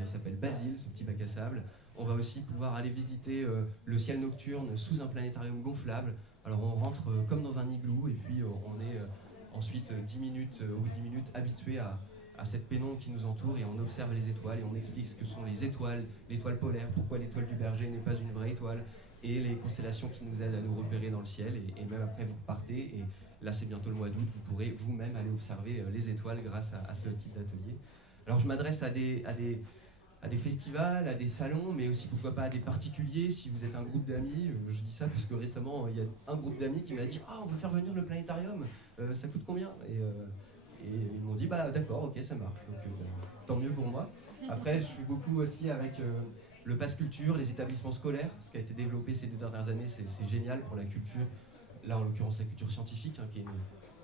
Il s'appelle Basile, ce petit bac à sable. On va aussi pouvoir aller visiter le ciel nocturne sous un planétarium gonflable. Alors on rentre comme dans un igloo et puis on est ensuite 10 minutes habitué à cette pénombre qui nous entoure et on observe les étoiles et on explique ce que sont les étoiles, l'étoile polaire, pourquoi l'étoile du berger n'est pas une vraie étoile et les constellations qui nous aident à nous repérer dans le ciel et même après vous repartez et là c'est bientôt le mois d'août, vous pourrez vous-même aller observer les étoiles grâce à ce type d'atelier. Alors je m'adresse à des festivals, à des salons, mais aussi pourquoi pas à des particuliers, si vous êtes un groupe d'amis. Je dis ça parce que récemment, il y a un groupe d'amis qui m'a dit « Ah, on veut faire venir le planétarium, ça coûte combien ?» et ils m'ont dit « Bah d'accord, ok, ça marche. » Donc tant mieux pour moi. Après, je suis beaucoup aussi avec le Pass Culture, les établissements scolaires. Ce qui a été développé ces 2 dernières années, c'est génial pour la culture. Là, en l'occurrence, la culture scientifique, qui est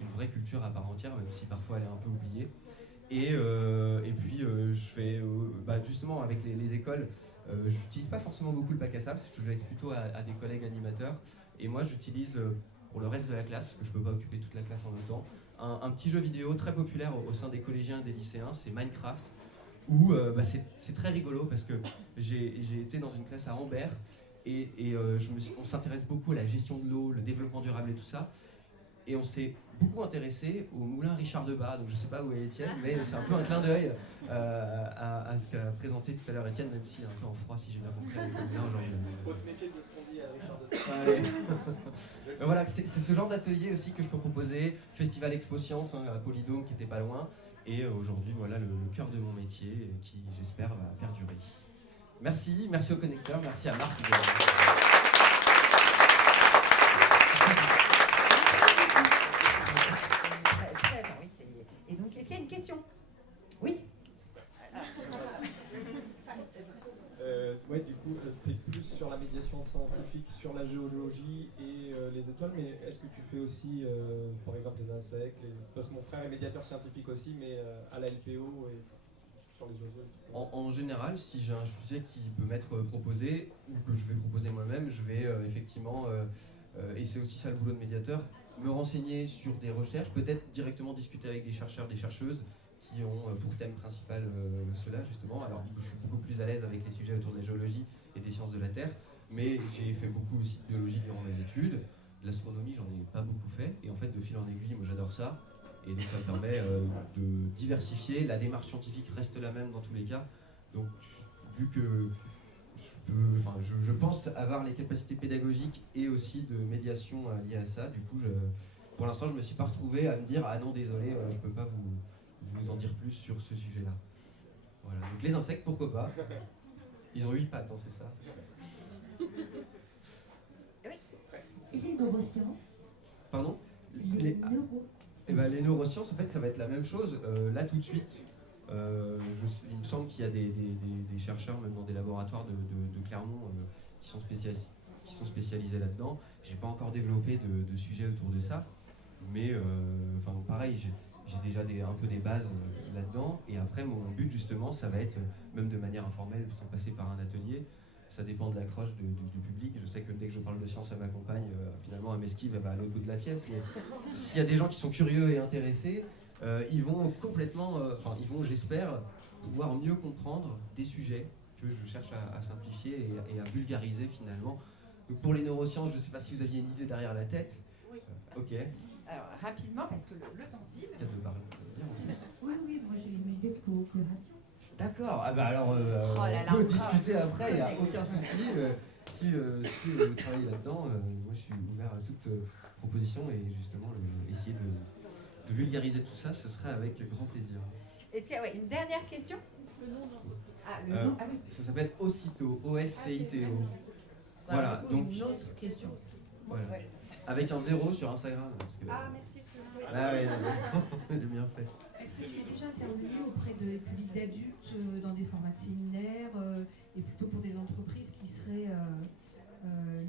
une vraie culture à part entière, même si parfois elle est un peu oubliée. Et puis je fais justement avec les écoles, j'utilise pas forcément beaucoup le bac à sable, je le laisse plutôt à des collègues animateurs. Et moi j'utilise pour le reste de la classe, parce que je peux pas occuper toute la classe en même temps, un petit jeu vidéo très populaire au sein des collégiens et des lycéens, c'est Minecraft, où c'est très rigolo parce que j'ai été dans une classe à Ambert et on s'intéresse beaucoup à la gestion de l'eau, le développement durable et tout ça. Et on s'est beaucoup intéressé au moulin Richard Debat, donc je ne sais pas où est Étienne, mais c'est un peu un clin d'œil à ce qu'a présenté tout à l'heure Étienne, même s'il est un peu en froid si j'ai bien compris. Il faut se méfier de ce qu'on dit à Richard Debat. Voilà, c'est ce genre d'atelier aussi que je peux proposer, Festival Expo Science à Polydôme qui n'était pas loin, et aujourd'hui voilà le cœur de mon métier qui j'espère va perdurer. Merci au connecteur, merci à Marc. Et donc, est-ce qu'il y a une question? Oui. Ouais, du coup, tu es plus sur la médiation scientifique, sur la géologie et les étoiles, mais est-ce que tu fais aussi, par exemple, les insectes parce que mon frère est médiateur scientifique aussi, mais à la LPO et sur les oiseaux. En général, si j'ai un sujet qui peut m'être proposé, ou que je vais proposer moi-même, je vais effectivement, et c'est aussi ça le boulot de médiateur, me renseigner sur des recherches, peut-être directement discuter avec des chercheurs, des chercheuses qui ont pour thème principal cela justement. Alors je suis beaucoup plus à l'aise avec les sujets autour de la géologie et des sciences de la Terre, mais j'ai fait beaucoup aussi de biologie durant mes études. De l'astronomie, j'en ai pas beaucoup fait, et en fait de fil en aiguille, moi j'adore ça, et donc ça me permet de diversifier. La démarche scientifique reste la même dans tous les cas, donc vu que je pense avoir les capacités pédagogiques et aussi de médiation liées à ça. Du coup, pour l'instant, je ne me suis pas retrouvé à me dire « Ah non, désolé, je ne peux pas vous en dire plus sur ce sujet-là. » Voilà. Donc les insectes, pourquoi pas? Ils ont 8 pattes, hein, c'est ça. Et les neurosciences? Pardon? Les neurosciences. Eh ben, les neurosciences, en fait, ça va être la même chose. Là, tout de suite, il me semble qu'il y a des chercheurs, même dans des laboratoires de Clermont, qui sont spécialisés là-dedans. Je n'ai pas encore développé de sujet autour de ça, mais pareil, j'ai déjà un peu des bases là-dedans. Et après, mon but, justement, ça va être, même de manière informelle, sans passer par un atelier, ça dépend de l'accroche du public. Je sais que dès que je parle de science à ma compagne, finalement, elle m'esquive, elle va à l'autre bout de la pièce. Mais s'il y a des gens qui sont curieux et intéressés, ils vont complètement, j'espère, pouvoir mieux comprendre des sujets que je cherche à simplifier et à vulgariser finalement. Donc pour les neurosciences, je ne sais pas si vous aviez une idée derrière la tête. Oui. Ok. Alors rapidement, parce que le temps file. Oui, moi j'ai une idée de coopération. D'accord, ah bah alors on peut discuter après, il n'y a aucun souci. Si vous travaillez là-dedans, moi je suis ouvert à toute proposition et justement essayer de vulgariser tout ça, ce serait avec grand plaisir. Est-ce qu'il y a une dernière question? Le nom, non. Ah, le nom, ah oui. Ça s'appelle Ocito, O-S-C-I-T-O. Voilà, du coup, donc. une autre question. Voilà. Ouais. Avec un 0 sur Instagram. Parce que, Ah, merci. Ah ouais, j'ai bien fait. Est-ce que tu es déjà intervenu auprès de publics d'adultes dans des formats de séminaires et plutôt pour des entreprises qui seraient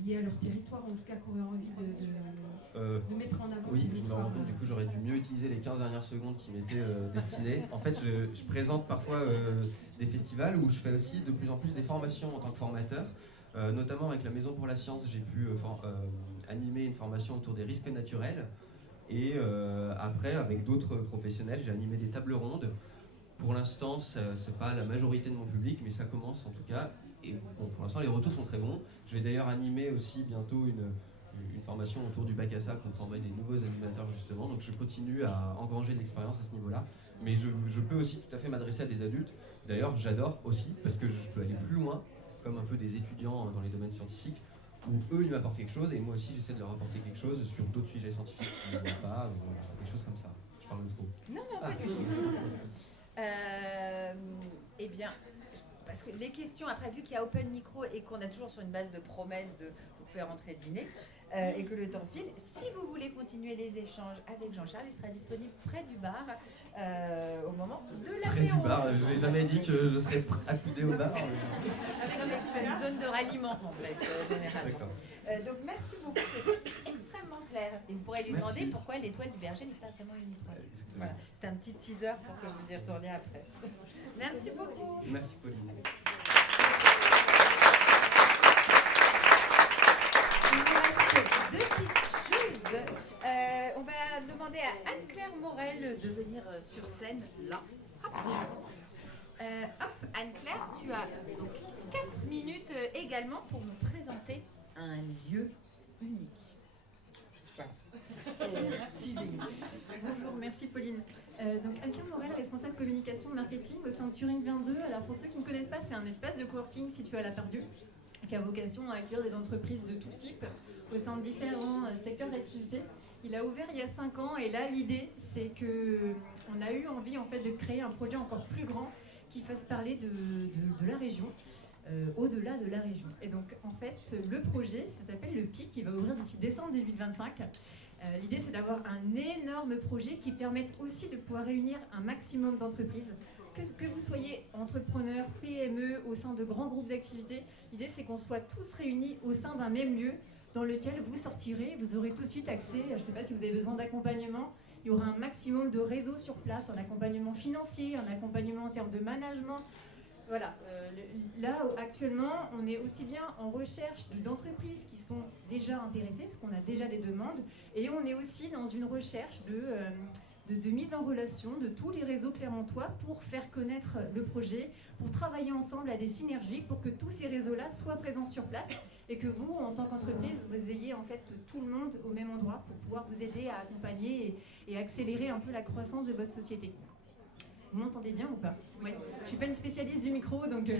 liées à leur territoire, en tout cas qui auraient envie de mettre en avant? Oui, je me rends compte, du coup j'aurais dû mieux utiliser les 15 dernières secondes qui m'étaient destinées. En fait, je présente parfois des festivals où je fais aussi de plus en plus des formations en tant que formateur. Notamment avec la Maison pour la Science, j'ai pu animer une formation autour des risques naturels. Et après, avec d'autres professionnels, j'ai animé des tables rondes. Pour l'instant, ce n'est pas la majorité de mon public, mais ça commence en tout cas. Et bon, pour l'instant, les retours sont très bons. Je vais d'ailleurs animer aussi bientôt une formation autour du bac à sable pour former des nouveaux animateurs justement. Donc je continue à engranger de l'expérience à ce niveau-là. Mais je peux aussi tout à fait m'adresser à des adultes. D'ailleurs, j'adore aussi parce que je peux aller plus loin, comme un peu des étudiants dans les domaines scientifiques, où eux, ils m'apportent quelque chose et moi aussi, j'essaie de leur apporter quelque chose sur d'autres sujets scientifiques qui ne voient pas, ou des choses comme ça. Je parle de trop. Non, pas du tout. Eh bien, parce que les questions, après, vu qu'il y a Open Micro et qu'on a toujours sur une base de promesses de vous pouvez rentrer dîner, et que le temps file, si vous voulez continuer les échanges avec Jean-Charles, il sera disponible près du bar au moment de l'apéro. Près du bar, je n'ai jamais dit que je serais accoudé au bar. C'est une zone de ralliement en fait, généralement. Donc merci beaucoup, c'est extrêmement clair. Et vous pourrez lui demander pourquoi l'étoile du berger n'est pas vraiment une étoile. Voilà, c'est un petit teaser pour que vous y retourniez après. Merci beaucoup. Merci Pauline. Deux petites choses. On va demander à Anne-Claire Morel de venir sur scène là. Anne-Claire, tu as donc 4 minutes également pour nous présenter un lieu unique. Bonjour, merci Pauline. Donc Anne-Claire Morel, responsable communication marketing au sein de Turing 22. Alors pour ceux qui ne connaissent pas, c'est un espace de coworking situé à La Perdue qui a vocation à accueillir des entreprises de tout type au sein de différents secteurs d'activité. Il a ouvert il y a 5 ans et là l'idée c'est qu'on a eu envie en fait de créer un projet encore plus grand qui fasse parler de la région, au-delà de la région. Et donc en fait le projet ça s'appelle le PIC, qui va ouvrir d'ici décembre 2025. L'idée c'est d'avoir un énorme projet qui permette aussi de pouvoir réunir un maximum d'entreprises. Que vous soyez entrepreneur, PME, au sein de grands groupes d'activités, l'idée c'est qu'on soit tous réunis au sein d'un même lieu dans lequel vous sortirez, vous aurez tout de suite accès, je ne sais pas si vous avez besoin d'accompagnement, il y aura un maximum de réseaux sur place, un accompagnement financier, un accompagnement en termes de management. Voilà, là actuellement on est aussi bien en recherche d'entreprises qui sont déjà intéressées, parce qu'on a déjà des demandes, et on est aussi dans une recherche de mise en relation de tous les réseaux clermontois pour faire connaître le projet, pour travailler ensemble à des synergies, pour que tous ces réseaux-là soient présents sur place et que vous, en tant qu'entreprise, vous ayez en fait tout le monde au même endroit pour pouvoir vous aider à accompagner et accélérer un peu la croissance de votre société. Vous m'entendez bien ou pas? Oui. Je ne suis pas une spécialiste du micro, donc...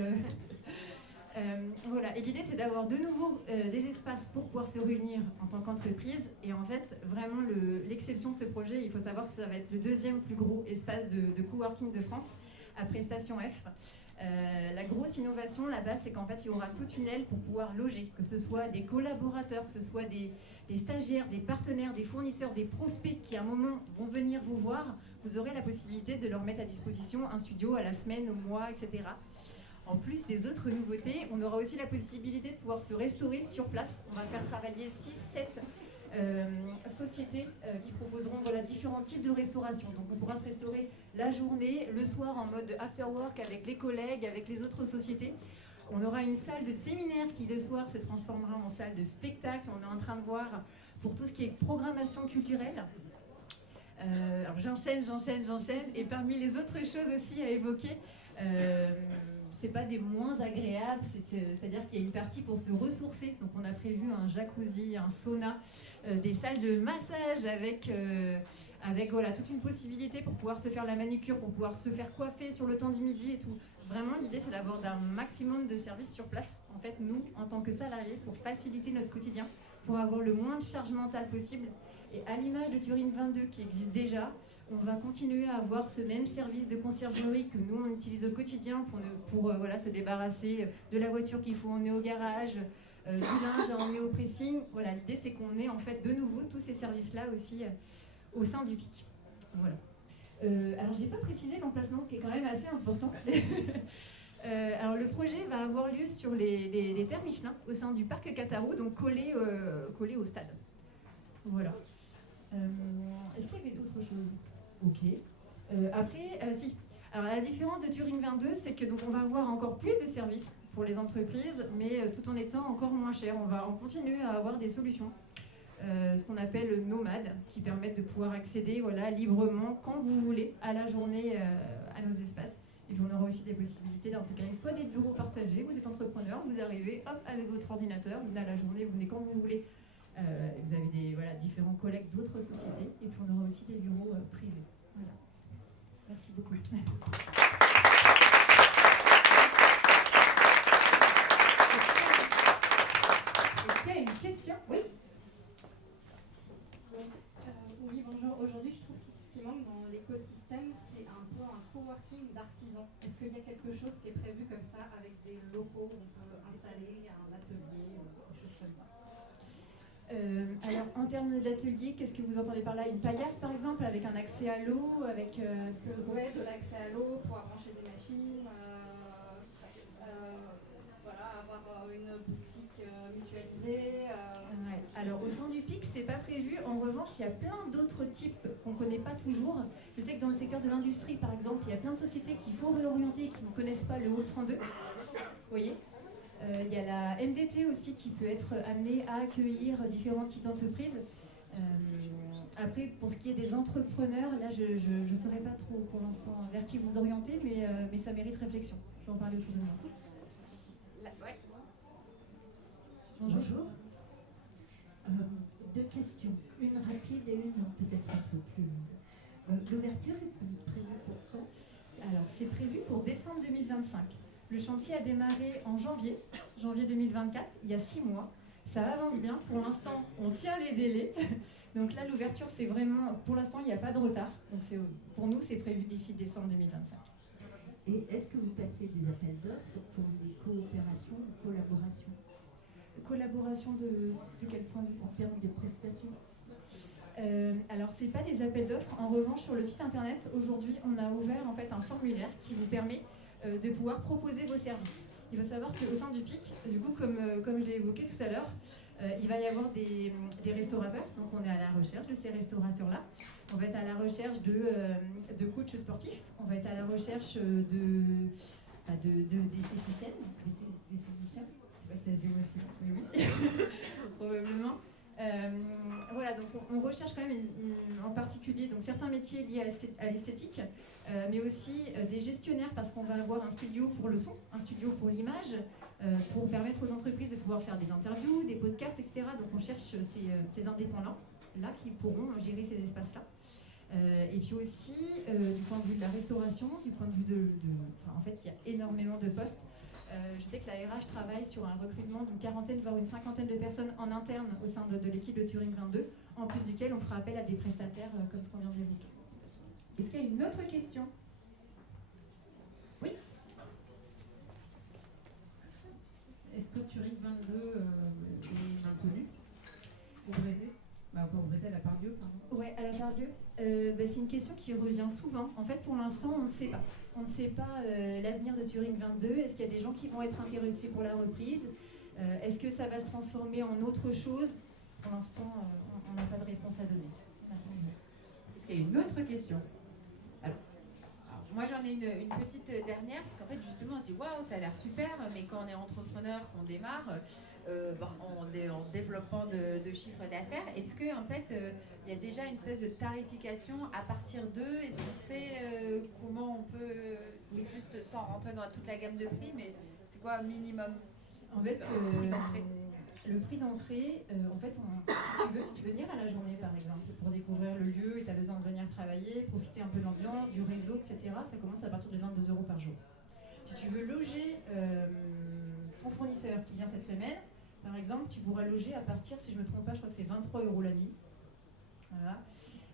voilà, et l'idée c'est d'avoir de nouveau des espaces pour pouvoir se réunir en tant qu'entreprise. Et en fait, vraiment l'exception de ce projet, il faut savoir que ça va être le deuxième plus gros espace de coworking de France, après Station F. La grosse innovation là-bas, c'est qu'en fait, il y aura toute une aile pour pouvoir loger, que ce soit des collaborateurs, que ce soit des stagiaires, des partenaires, des fournisseurs, des prospects qui à un moment vont venir vous voir. Vous aurez la possibilité de leur mettre à disposition un studio à la semaine, au mois, etc. En plus des autres nouveautés, on aura aussi la possibilité de pouvoir se restaurer sur place. On va faire travailler 6-7 sociétés qui proposeront différents types de restauration. Donc on pourra se restaurer la journée, le soir en mode after work avec les collègues, avec les autres sociétés. On aura une salle de séminaire qui le soir se transformera en salle de spectacle. On est en train de voir pour tout ce qui est programmation culturelle. Alors j'enchaîne. Et parmi les autres choses aussi à évoquer, c'est pas des moins agréables, c'est-à-dire qu'il y a une partie pour se ressourcer. Donc on a prévu un jacuzzi, un sauna, des salles de massage avec voilà, toute une possibilité pour pouvoir se faire la manucure, pour pouvoir se faire coiffer sur le temps du midi et tout. Vraiment, l'idée c'est d'avoir un maximum de services sur place. En fait, nous, en tant que salariés, pour faciliter notre quotidien, pour avoir le moins de charge mentale possible. Et à l'image de Turing 22 qui existe déjà, on va continuer à avoir ce même service de conciergerie que nous on utilise au quotidien pour voilà, se débarrasser de la voiture qu'il faut emmener au garage, du linge à emmener au pressing. Voilà, l'idée c'est qu'on ait en fait de nouveau tous ces services-là aussi au sein du PIC. Voilà. Alors j'ai pas précisé l'emplacement qui est quand même assez important. Alors le projet va avoir lieu sur les terres Michelin au sein du parc Catarou, donc collé au stade. Voilà. Est-ce qu'il y avait d'autres choses? Ok. Après, si. Alors la différence de Turing 22, c'est que donc on va avoir encore plus de services pour les entreprises, mais tout en étant encore moins cher. On va continuer à avoir des solutions, ce qu'on appelle nomades, qui permettent de pouvoir accéder voilà, librement, quand vous voulez, à la journée à nos espaces. Et puis on aura aussi des possibilités d'intégrer soit des bureaux partagés, vous êtes entrepreneur, vous arrivez, hop, avec votre ordinateur, vous venez à la journée, vous venez quand vous voulez. Vous avez différents collègues d'autres sociétés, et puis on aura aussi des bureaux privés. Voilà. Merci beaucoup. Est-ce qu'il y a une question? Oui. Oui, bonjour. Aujourd'hui, je trouve que ce qui manque dans l'écosystème, c'est un peu un coworking d'artisans. Est-ce qu'il y a quelque chose qui est prévu comme ça, avec des locaux où on peut installer un atelier, des choses comme ça? Alors, en termes d'atelier, qu'est-ce que vous entendez par là? Une paillasse, par exemple, avec un accès à l'eau, avec... Oui, de l'accès à l'eau, pouvoir brancher des machines, avoir une boutique mutualisée. Ouais. Alors, au sein du PIC, c'est pas prévu. En revanche, il y a plein d'autres types qu'on ne connaît pas toujours. Je sais que dans le secteur de l'industrie, par exemple, il y a plein de sociétés qu'il faut réorienter et qui ne connaissent pas le Hall 32. Vous voyez? Il y a la MDT aussi qui peut être amenée à accueillir différents types d'entreprises. Après, pour ce qui est des entrepreneurs, là, je ne saurais pas trop pour l'instant vers qui vous orienter, mais ça mérite réflexion. Je vais en parler autour de moi. Ouais. Bonjour. Deux questions. Une rapide et une peut-être un peu plus longue. L'ouverture est prévue pour quand? Alors, c'est prévu pour décembre 2025. Le chantier a démarré en janvier 2024, il y a 6 mois. Ça avance bien. Pour l'instant, on tient les délais. Donc là, l'ouverture, c'est vraiment... Pour l'instant, il n'y a pas de retard. Donc pour nous, c'est prévu d'ici décembre 2025. Et est-ce que vous passez des appels d'offres pour des coopérations ou collaborations? Collaboration de quel point de vue? En termes de prestations? Alors, ce n'est pas des appels d'offres. En revanche, sur le site internet, aujourd'hui, on a ouvert en fait un formulaire qui vous permet de pouvoir proposer vos services. Il faut savoir qu'au sein du PIC, du coup, comme je l'ai évoqué tout à l'heure, il va y avoir des restaurateurs. Donc, on est à la recherche de ces restaurateurs-là. On va être à la recherche de coachs sportifs. On va être à la recherche d'esthéticiennes. D'esthéticiens. Je ne sais pas si ça se dit aussi, mais oui. Probablement. Voilà, donc on recherche quand même en particulier donc certains métiers liés à l'esthétique, mais aussi des gestionnaires parce qu'on va avoir un studio pour le son, un studio pour l'image, pour permettre aux entreprises de pouvoir faire des interviews, des podcasts, etc. Donc on cherche ces indépendants-là qui pourront gérer ces espaces-là. Et puis aussi, du point de vue de la restauration, du point de vue en fait, il y a énormément de postes. Je sais que la RH travaille sur un recrutement d'une 40aine, voire une 50aine de personnes en interne au sein de l'équipe de Turing 22, en plus duquel on fera appel à des prestataires comme ce qu'on vient d'évoquer. Est-ce qu'il y a une autre question? Oui. Est-ce que Turing 22 est maintenu au Brésil? Pas au Brésil, à la Pardieu, pardon. Ouais, à la Pardieu. C'est une question qui revient souvent. En fait, pour l'instant, on ne sait pas. On ne sait pas l'avenir de Turing 22. Est-ce qu'il y a des gens qui vont être intéressés pour la reprise? Est-ce que ça va se transformer en autre chose? Pour l'instant, on n'a pas de réponse à donner. Est-ce qu'il y a une autre question? Alors, moi j'en ai une petite dernière, parce qu'en fait justement on se dit waouh, ça a l'air super, mais quand on est entrepreneur, qu'on démarre, on est en développement de chiffre d'affaires, est-ce que en fait il y a déjà une espèce de tarification à partir d'eux? Est-ce qu'on sait comment on peut, mais juste sans rentrer dans toute la gamme de prix, mais c'est quoi un minimum? En fait, le prix d'entrée, en fait, si tu veux venir à la journée par exemple, pour découvrir le lieu et tu as besoin de venir travailler, profiter un peu de l'ambiance, du réseau, etc., ça commence à partir de 22 € par jour. Si tu veux loger ton fournisseur qui vient cette semaine, par exemple, tu pourras loger à partir, si je ne me trompe pas, je crois que c'est 23 € la nuit. Voilà.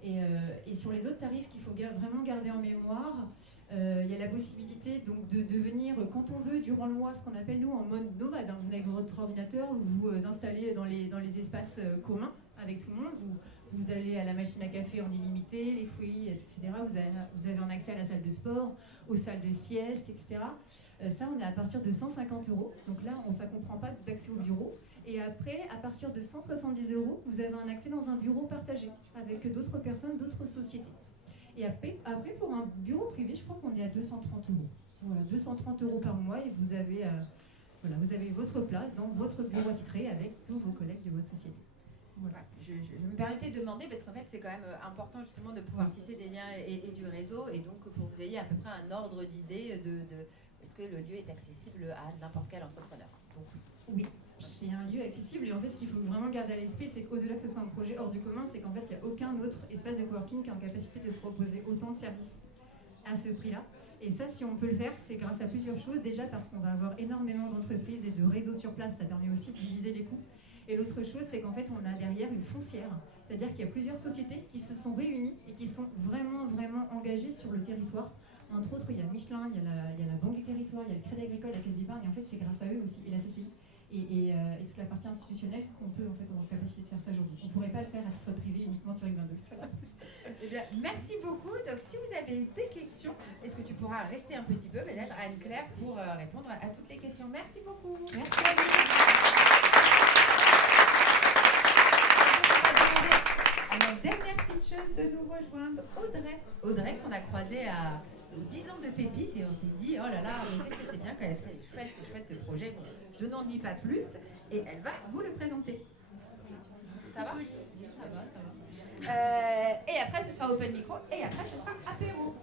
Et sur les autres tarifs qu'il faut vraiment garder en mémoire, il y a la possibilité donc, de venir quand on veut durant le mois, ce qu'on appelle nous en mode nomade. Vous venez avec votre ordinateur, vous vous installez dans les espaces communs avec tout le monde, vous allez à la machine à café en illimité, les fruits, etc. Vous avez un accès à la salle de sport, aux salles de sieste, etc. Ça, on est à partir de 150 €. Donc là, ça ne comprend pas d'accès au bureau. Et après, à partir de 170 €, vous avez un accès dans un bureau partagé avec d'autres personnes, d'autres sociétés. Et après, pour un bureau privé, je crois qu'on est à 230 €. Voilà, 230 € par mois et vous avez votre place dans votre bureau attitré avec tous vos collègues de votre société. Voilà. Je me permettais de demander parce qu'en fait c'est quand même important justement de pouvoir tisser des liens et du réseau et donc pour que vous ayez à peu près un ordre d'idée de est-ce que le lieu est accessible à n'importe quel entrepreneur. Donc oui, c'est un lieu accessible et en fait ce qu'il faut vraiment garder à l'esprit c'est qu'au-delà que ce soit un projet hors du commun, c'est qu'en fait il n'y a aucun autre espace de coworking qui est en capacité de proposer autant de services à ce prix-là. Et ça, si on peut le faire, c'est grâce à plusieurs choses. Déjà parce qu'on va avoir énormément d'entreprises et de réseaux sur place, ça permet aussi de diviser les coûts. Et l'autre chose, c'est qu'en fait, on a derrière une foncière. C'est-à-dire qu'il y a plusieurs sociétés qui se sont réunies et qui sont vraiment, vraiment engagées sur le territoire. Entre autres, il y a Michelin, il y a la Banque du Territoire, il y a le Crédit Agricole, la Caisse d'Épargne. Et en fait, c'est grâce à eux aussi, et la CCI, et toute la partie institutionnelle qu'on peut en fait avoir capacité de faire ça aujourd'hui. On ne pourrait pas le faire à titre privé uniquement sur Rive 22. Voilà. Eh bien, merci beaucoup. Donc, si vous avez des questions, est-ce que tu pourras rester un petit peu, peut-être Anne-Claire, pour répondre à toutes les questions. Merci beaucoup. Merci à vous. À notre dernière pitcheuse de nous rejoindre, Audrey qu'on a croisée à 10 ans de Pépites et on s'est dit, oh là là, mais qu'est-ce que c'est bien, c'est chouette ce projet. Bon, je n'en dis pas plus et elle va vous le présenter. Ça va ? Ça va. Et après, ce sera open micro et après, ce sera apéro.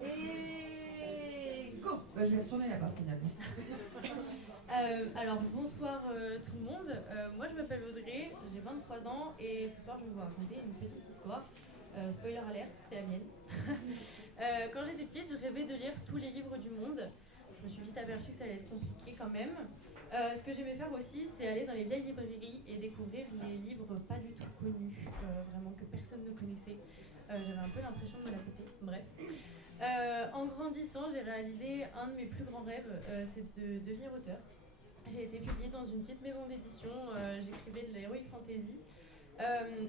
Et go. Je vais retourner là-bas finalement. Alors bonsoir tout le monde, moi je m'appelle Audrey, j'ai 23 ans et ce soir je vais vous raconter une petite histoire. Spoiler alert, c'est la mienne. Quand j'étais petite, je rêvais de lire tous les livres du monde. Je me suis vite aperçue que ça allait être compliqué quand même. Ce que j'aimais faire aussi, c'est aller dans les vieilles librairies et découvrir les livres pas du tout connus, vraiment que personne ne connaissait. J'avais un peu l'impression de me la péter, bref. En grandissant, j'ai réalisé un de mes plus grands rêves, c'est de devenir auteur. J'ai été publiée dans une petite maison d'édition, j'écrivais de l'heroic fantasy.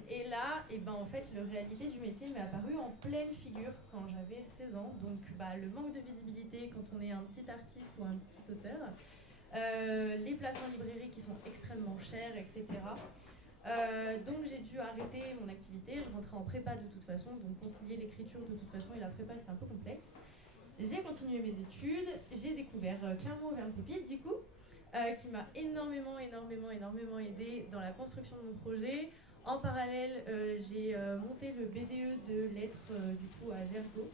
Et là, en fait, la réalité du métier m'est apparue en pleine figure quand j'avais 16 ans. Donc, le manque de visibilité quand on est un petit artiste ou un petit auteur, les places en librairie qui sont extrêmement chères, etc. Donc, j'ai dû arrêter mon activité. Je rentrais en prépa de toute façon, donc concilier l'écriture de toute façon et la prépa, c'était un peu complexe. J'ai continué mes études, j'ai découvert Clermont-Auvergne Pépites, du coup, qui m'a énormément aidée dans la construction de mon projet. En parallèle, j'ai monté le BDE de lettres du coup à Gergo.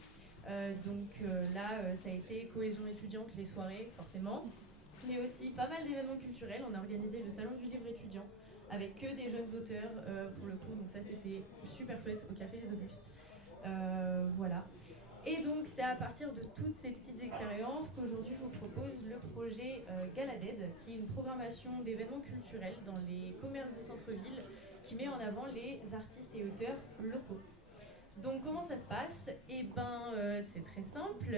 Là, ça a été cohésion étudiante, les soirées forcément, mais aussi pas mal d'événements culturels. On a organisé le salon du livre étudiant avec que des jeunes auteurs pour le coup, donc ça c'était super chouette au Café des Augustes. Voilà. Et donc c'est à partir de toutes ces petites expériences qu'aujourd'hui je vous propose le projet Galaded, qui est une programmation d'événements culturels dans les commerces de centre-ville qui met en avant les artistes et auteurs locaux. Donc comment ça se passe ? C'est très simple,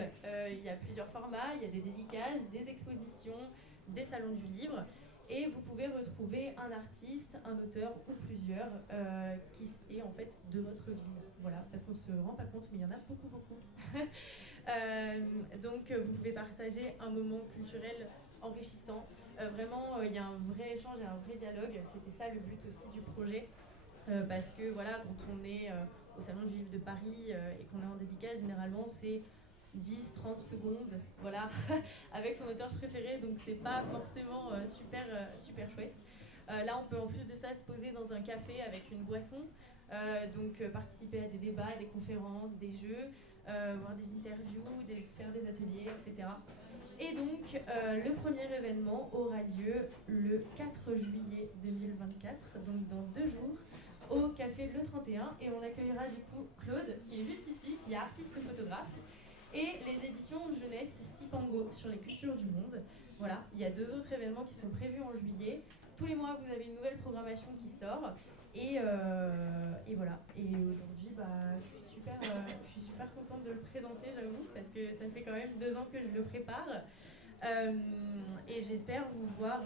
il y a plusieurs formats, il y a des dédicaces, des expositions, des salons du livre, et vous pouvez retrouver un artiste, un auteur ou plusieurs qui est en fait de votre ville. Voilà, parce qu'on ne se rend pas compte, mais il y en a beaucoup. Donc vous pouvez partager un moment culturel enrichissant. Vraiment, il y a un vrai échange et un vrai dialogue. C'était ça le but aussi du projet. Parce que voilà, quand on est au Salon du Livre de Paris et qu'on est en dédicace, généralement c'est 10-30 secondes, voilà, avec son auteur préféré, donc c'est pas forcément super chouette. Là, on peut en plus de ça se poser dans un café avec une boisson, participer à des débats, des conférences, des jeux, voir des interviews, faire des ateliers, etc. Et donc, le premier événement aura lieu le 4 juillet 2024, donc dans 2 jours, au Café Le 31, et on accueillera du coup Claude, qui est juste ici, qui est artiste photographe, et les éditions jeunesse Stipango sur les cultures du monde. Voilà, il y a 2 autres événements qui sont prévus en juillet. Tous les mois, vous avez une nouvelle programmation qui sort, et voilà. Et aujourd'hui, je suis super contente de le présenter, j'avoue, parce que ça fait quand même 2 ans que je le prépare. Et j'espère vous voir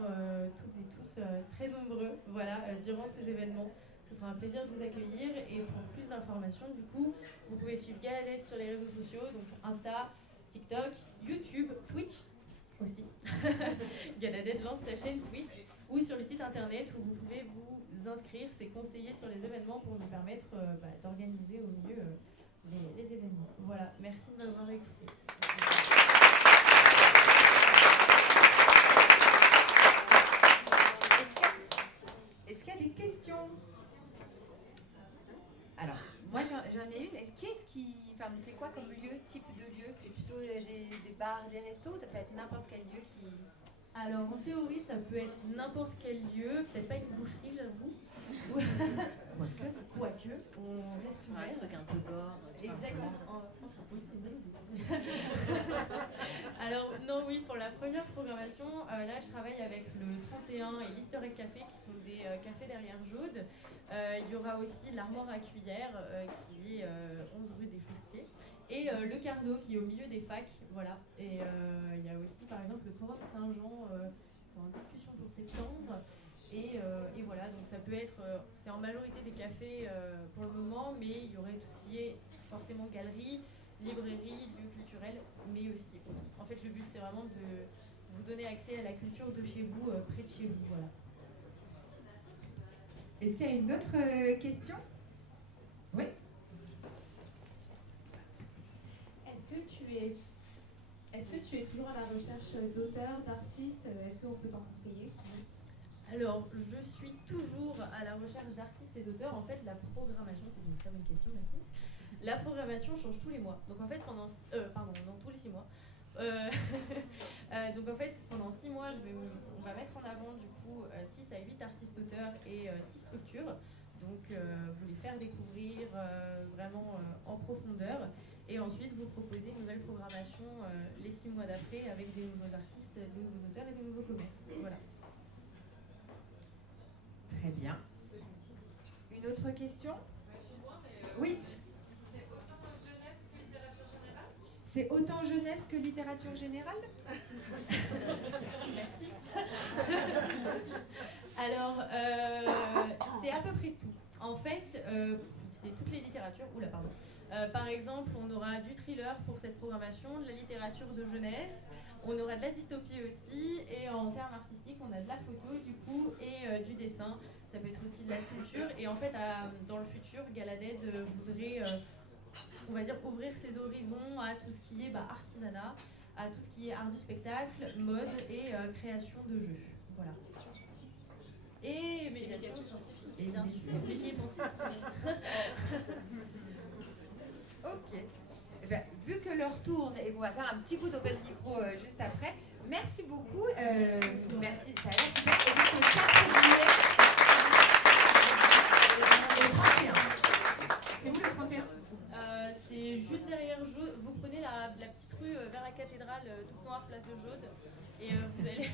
toutes et tous très nombreux, voilà, durant ces événements. Ce sera un plaisir de vous accueillir, et pour plus d'informations, du coup, vous pouvez suivre Galaded sur les réseaux sociaux, donc Insta, TikTok, YouTube, Twitch aussi. Galaded lance sa chaîne Twitch, ou sur le site internet où vous pouvez vous inscrire, c'est conseillé sur les événements pour nous permettre d'organiser au mieux les événements. Voilà, merci de m'avoir écouté. Est-ce qu'il y a des questions ? Alors, moi j'en ai une. Enfin, c'est quoi comme lieu, type de lieu? C'est plutôt des bars, des restos, ou ça peut être n'importe quel lieu qui... Alors, en théorie, ça peut être n'importe quel lieu, peut-être pas une boucherie, j'avoue. Quoique, on reste ouvert. Un truc un peu gore. Exactement. Alors, non, oui, pour la première programmation, là, je travaille avec le 31 et l'Easter Egg Café, qui sont des cafés derrière Jaude. Il y aura aussi l'Armoire à Cuillère, qui est 11 rue des Chaussetiers. Et le Carnot, qui est au milieu des facs, voilà. Et il y a aussi, par exemple, le Forum Saint-Jean, c'est en discussion pour septembre. Et voilà, donc ça peut être, c'est en majorité des cafés pour le moment, mais il y aurait tout ce qui est forcément galerie, librairie, lieux culturels, mais aussi autres. En fait, le but, c'est vraiment de vous donner accès à la culture de chez vous, près de chez vous, voilà. Est-ce qu'il y a une autre question? Oui. Est-ce que tu es toujours à la recherche d'auteurs, d'artistes? Est-ce qu'on peut t'en conseiller? Alors, je suis toujours à la recherche d'artistes et d'auteurs. En fait, la programmation, c'est une très bonne question, merci. La programmation change tous les mois. Donc en fait, pendant tous les 6 mois. Donc en fait, pendant 6 mois, on va mettre en avant du coup 6 à 8 artistes auteurs et 6 structures. Donc vous les faire découvrir vraiment en profondeur. Et ensuite, vous proposer une nouvelle programmation les 6 mois d'après avec des nouveaux artistes, des nouveaux auteurs et des nouveaux commerces. Voilà. Très bien. Une autre question? Oui. C'est autant jeunesse que littérature générale? Merci. Alors, c'est à peu près tout. En fait, c'est toutes les littératures. Oula, pardon. Par exemple, on aura du thriller pour cette programmation, de la littérature de jeunesse, on aura de la dystopie aussi, et en termes artistiques, on a de la photo du coup et du dessin. Ça peut être aussi de la sculpture. Et en fait, dans le futur, Galaded voudrait, on va dire, ouvrir ses horizons à tout ce qui est artisanat, à tout ce qui est art du spectacle, mode et création de jeux. Voilà. Et médiation scientifique. Et bien sûr, j'y ai pensé. Ok. Eh bien, vu que l'heure tourne et qu'on va faire un petit coup d'open micro juste après, merci beaucoup. Merci, ça a l'air super. Et donc, le 4 juillet, le 31. C'est où le 31? C'est juste derrière Jaude. Vous prenez la petite rue vers la cathédrale, toute noire, place de Jaude. Et vous allez.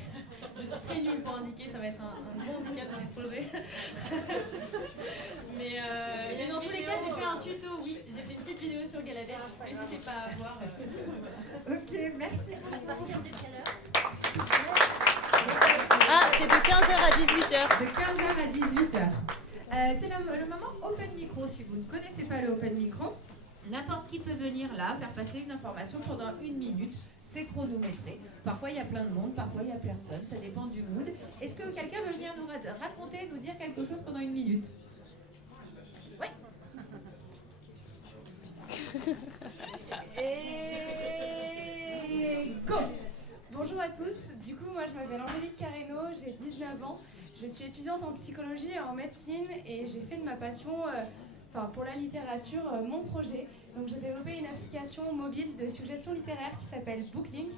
Je suis très nulle pour indiquer, ça va être un gros handicap dans le projet. mais dans tous les cas, j'ai fait un tuto, oui. J'ai fait une petite vidéo sur Galaded. N'hésitez pas à voir. Ok, merci beaucoup. Ah, c'est de 15h à 18h. De 15h à 18h. C'est le moment open micro. Si vous ne connaissez pas le open micro, n'importe qui peut venir là, faire passer une information pendant 1 minute. C'est chronométré. Parfois il y a plein de monde, parfois il y a personne. Ça dépend du mood. Est-ce que quelqu'un veut venir nous raconter, nous dire quelque chose pendant 1 minute? Oui. Et go! Bonjour à tous, du coup moi je m'appelle Angélique Carreno, j'ai 19 ans, je suis étudiante en psychologie et en médecine et j'ai fait de ma passion pour la littérature mon projet. Donc j'ai développé une application mobile de suggestion littéraire qui s'appelle Booklink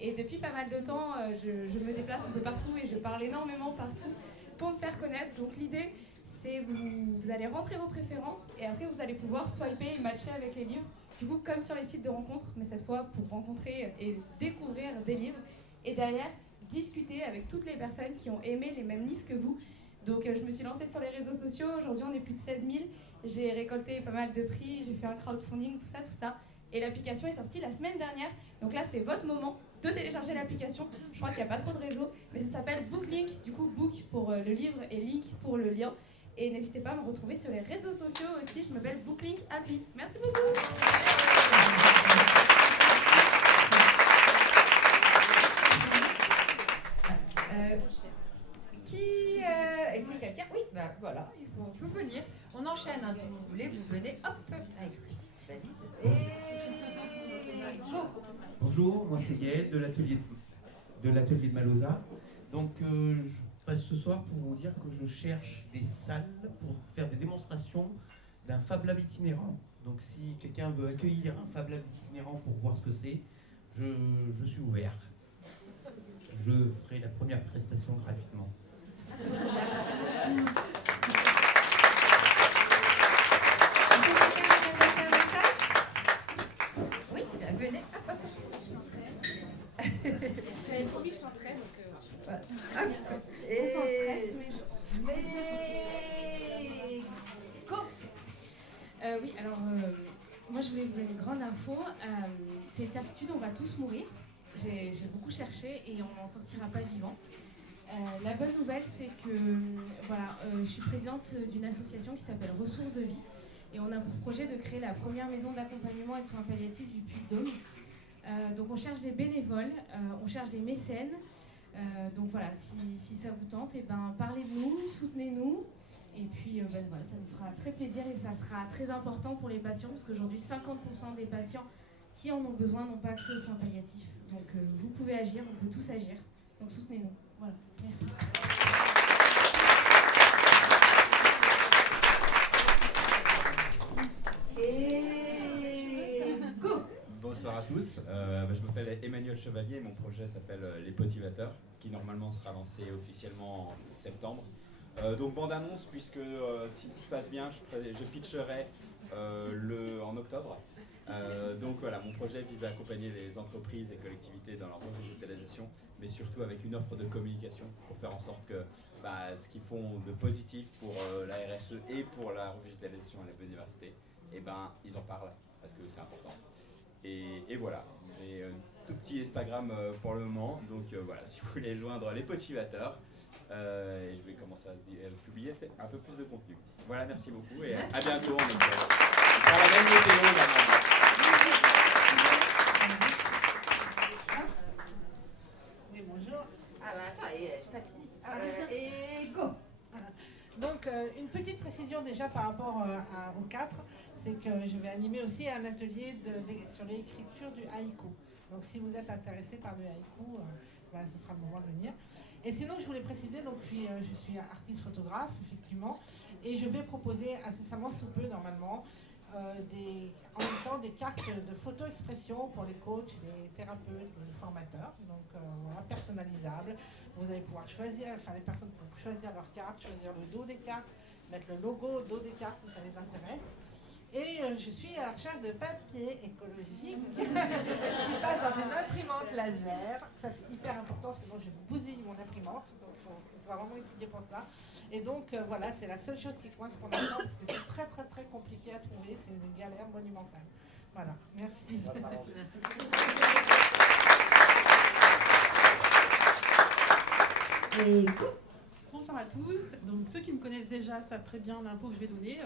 et depuis pas mal de temps je me déplace un peu partout et je parle énormément partout pour me faire connaître. Donc l'idée c'est vous allez rentrer vos préférences et après vous allez pouvoir swiper et matcher avec les livres. Du coup, comme sur les sites de rencontres, mais cette fois pour rencontrer et découvrir des livres. Et derrière, discuter avec toutes les personnes qui ont aimé les mêmes livres que vous. Donc je me suis lancée sur les réseaux sociaux. Aujourd'hui, on est plus de 16 000. J'ai récolté pas mal de prix. J'ai fait un crowdfunding, tout ça. Et l'application est sortie la semaine dernière. Donc là, c'est votre moment de télécharger l'application. Je crois qu'il n'y a pas trop de réseau. Mais ça s'appelle Booklink. Du coup, book pour le livre et link pour le lien. Et n'hésitez pas à me retrouver sur les réseaux sociaux aussi. Je m'appelle Booklink Appli. Merci beaucoup. Est-ce que quelqu'un... Oui, voilà, il faut venir. On enchaîne, si vous voulez, vous venez, hop, avec une petite valise. Et... Bonjour, moi c'est Gaël de l'atelier de Malosa. Donc je passe ce soir pour vous dire que je cherche des salles pour faire des démonstrations d'un Fab Lab itinérant. Donc si quelqu'un veut accueillir un Fab Lab itinérant pour voir ce que c'est, je suis ouvert. Je ferai la première prestation gratuitement. Oui, venez. J'avais promis que je tenterais, donc On s'en stresse, mais Go. Oui, alors moi je voulais vous donner une grande info. C'est une certitude, on va tous mourir. J'ai beaucoup cherché et on n'en sortira pas vivant. La bonne nouvelle, c'est que voilà, je suis présidente d'une association qui s'appelle Ressources de vie et on a pour projet de créer la première maison d'accompagnement et de soins palliatifs du Puy-de-Dôme. Donc on cherche des bénévoles, on cherche des mécènes. Donc voilà, si ça vous tente, eh ben, parlez de nous, soutenez-nous. Et puis voilà, ça nous fera très plaisir et ça sera très important pour les patients parce qu'aujourd'hui 50% des patients qui en ont besoin n'ont pas accès aux soins palliatifs. Donc vous pouvez agir, on peut tous agir. Donc soutenez-nous. Voilà, merci. Et go. Bonsoir à tous, je m'appelle Emmanuel Chevalier, mon projet s'appelle Les Potivateurs, qui normalement sera lancé officiellement en septembre. Donc bande-annonce, puisque si tout se passe bien, je pitcherai en octobre. Donc voilà, mon projet vise à accompagner les entreprises et collectivités dans leur revitalisation, mais surtout avec une offre de communication pour faire en sorte que ce qu'ils font de positif pour la RSE et pour la revitalisation et la biodiversité, ils en parlent parce que c'est important. Et voilà, j'ai un tout petit Instagram pour le moment, donc voilà, si vous voulez joindre les Potivateurs, et je vais commencer à publier un peu plus de contenu. Voilà, merci beaucoup et à bientôt. Dans la même météo également. Oui, bonjour. Ah bah attends, c'est pas fini. Et go. Voilà. Donc, une petite précision déjà par rapport aux 4, c'est que je vais animer aussi un atelier sur l'écriture du haïku. Donc, si vous êtes intéressé par le haïku, ce sera le moment de venir. Et sinon, je voulais préciser, donc je suis artiste photographe, effectivement, et je vais proposer incessamment sous peu, normalement, en même temps des cartes de photo-expression pour les coachs, les thérapeutes, les formateurs, donc voilà, personnalisables. Vous allez pouvoir choisir, les personnes peuvent choisir leurs cartes, choisir le dos des cartes, mettre le logo au dos des cartes si ça les intéresse. Et je suis à la recherche de papier écologique qui passe dans une imprimante laser. Ça c'est hyper important, sinon je bousille mon imprimante. Donc il faut vraiment étudier pour ça. Et donc voilà, c'est la seule chose qui coince pour l'instant parce que c'est très très très compliqué à trouver. C'est une galère monumentale. Voilà, merci. Et bonsoir à tous. Donc, ceux qui me connaissent déjà savent très bien l'info que je vais donner.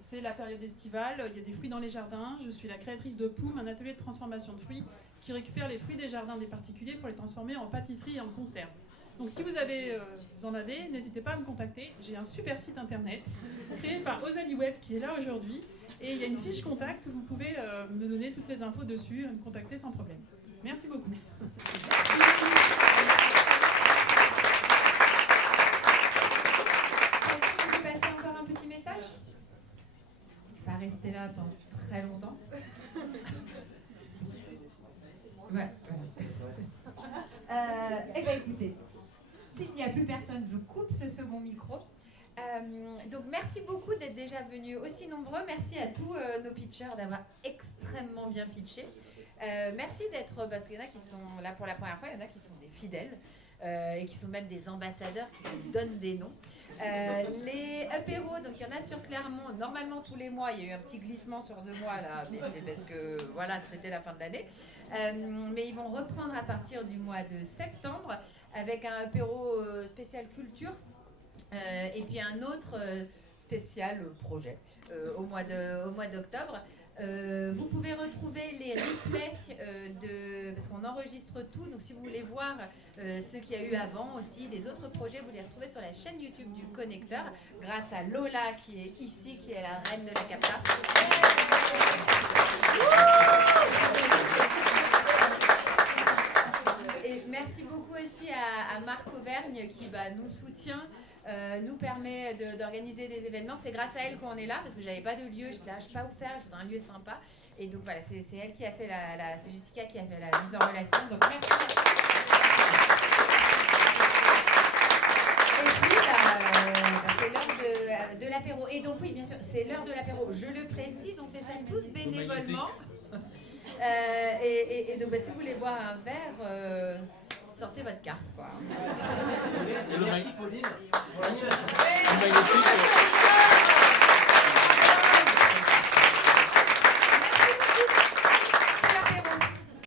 C'est la période estivale, il y a des fruits dans les jardins. Je suis la créatrice de Poum, un atelier de transformation de fruits qui récupère les fruits des jardins des particuliers pour les transformer en pâtisserie et en conserve. Donc si vous en avez, n'hésitez pas à me contacter. J'ai un super site internet créé par Ozali Web qui est là aujourd'hui. Et il y a une fiche contact où vous pouvez me donner toutes les infos dessus et me contacter sans problème. Merci beaucoup. Pas rester là pendant très longtemps. Ouais. Eh bien écoutez, s'il n'y a plus personne, je coupe ce second micro. Donc merci beaucoup d'être déjà venus aussi nombreux. Merci à tous nos pitchers d'avoir extrêmement bien pitché. Merci d'être, parce qu'il y en a qui sont là pour la première fois, il y en a qui sont des fidèles et qui sont même des ambassadeurs qui nous donnent des noms. Les apéros, donc il y en a sur Clermont, normalement tous les mois, il y a eu un petit glissement sur 2 mois là, mais c'est parce que voilà, c'était la fin de l'année. Mais ils vont reprendre à partir du mois de septembre avec un apéro spécial culture et puis un autre spécial projet au mois d'octobre. Vous pouvez retrouver les replays parce qu'on enregistre tout, donc si vous voulez voir ce qu'il y a eu avant aussi, les autres projets, vous les retrouvez sur la chaîne YouTube du Connecteur grâce à Lola qui est ici, qui est la reine de la capta. Et merci beaucoup aussi à Marc Auvergne qui nous soutient nous permet d'organiser des événements. C'est grâce à elle qu'on est là, parce que j'avais pas de lieu, je ne sais pas où faire, je voudrais un lieu sympa. Et donc voilà, c'est elle qui a fait c'est Jessica qui a fait la mise en relation. Donc merci. Et puis, c'est l'heure de l'apéro. Et donc oui, bien sûr, c'est l'heure de l'apéro. Je le précise, on fait ça tous bénévolement. Et donc si vous voulez boire un verre, sortez votre carte, quoi. Merci Pauline pour l'animation. Magnifique.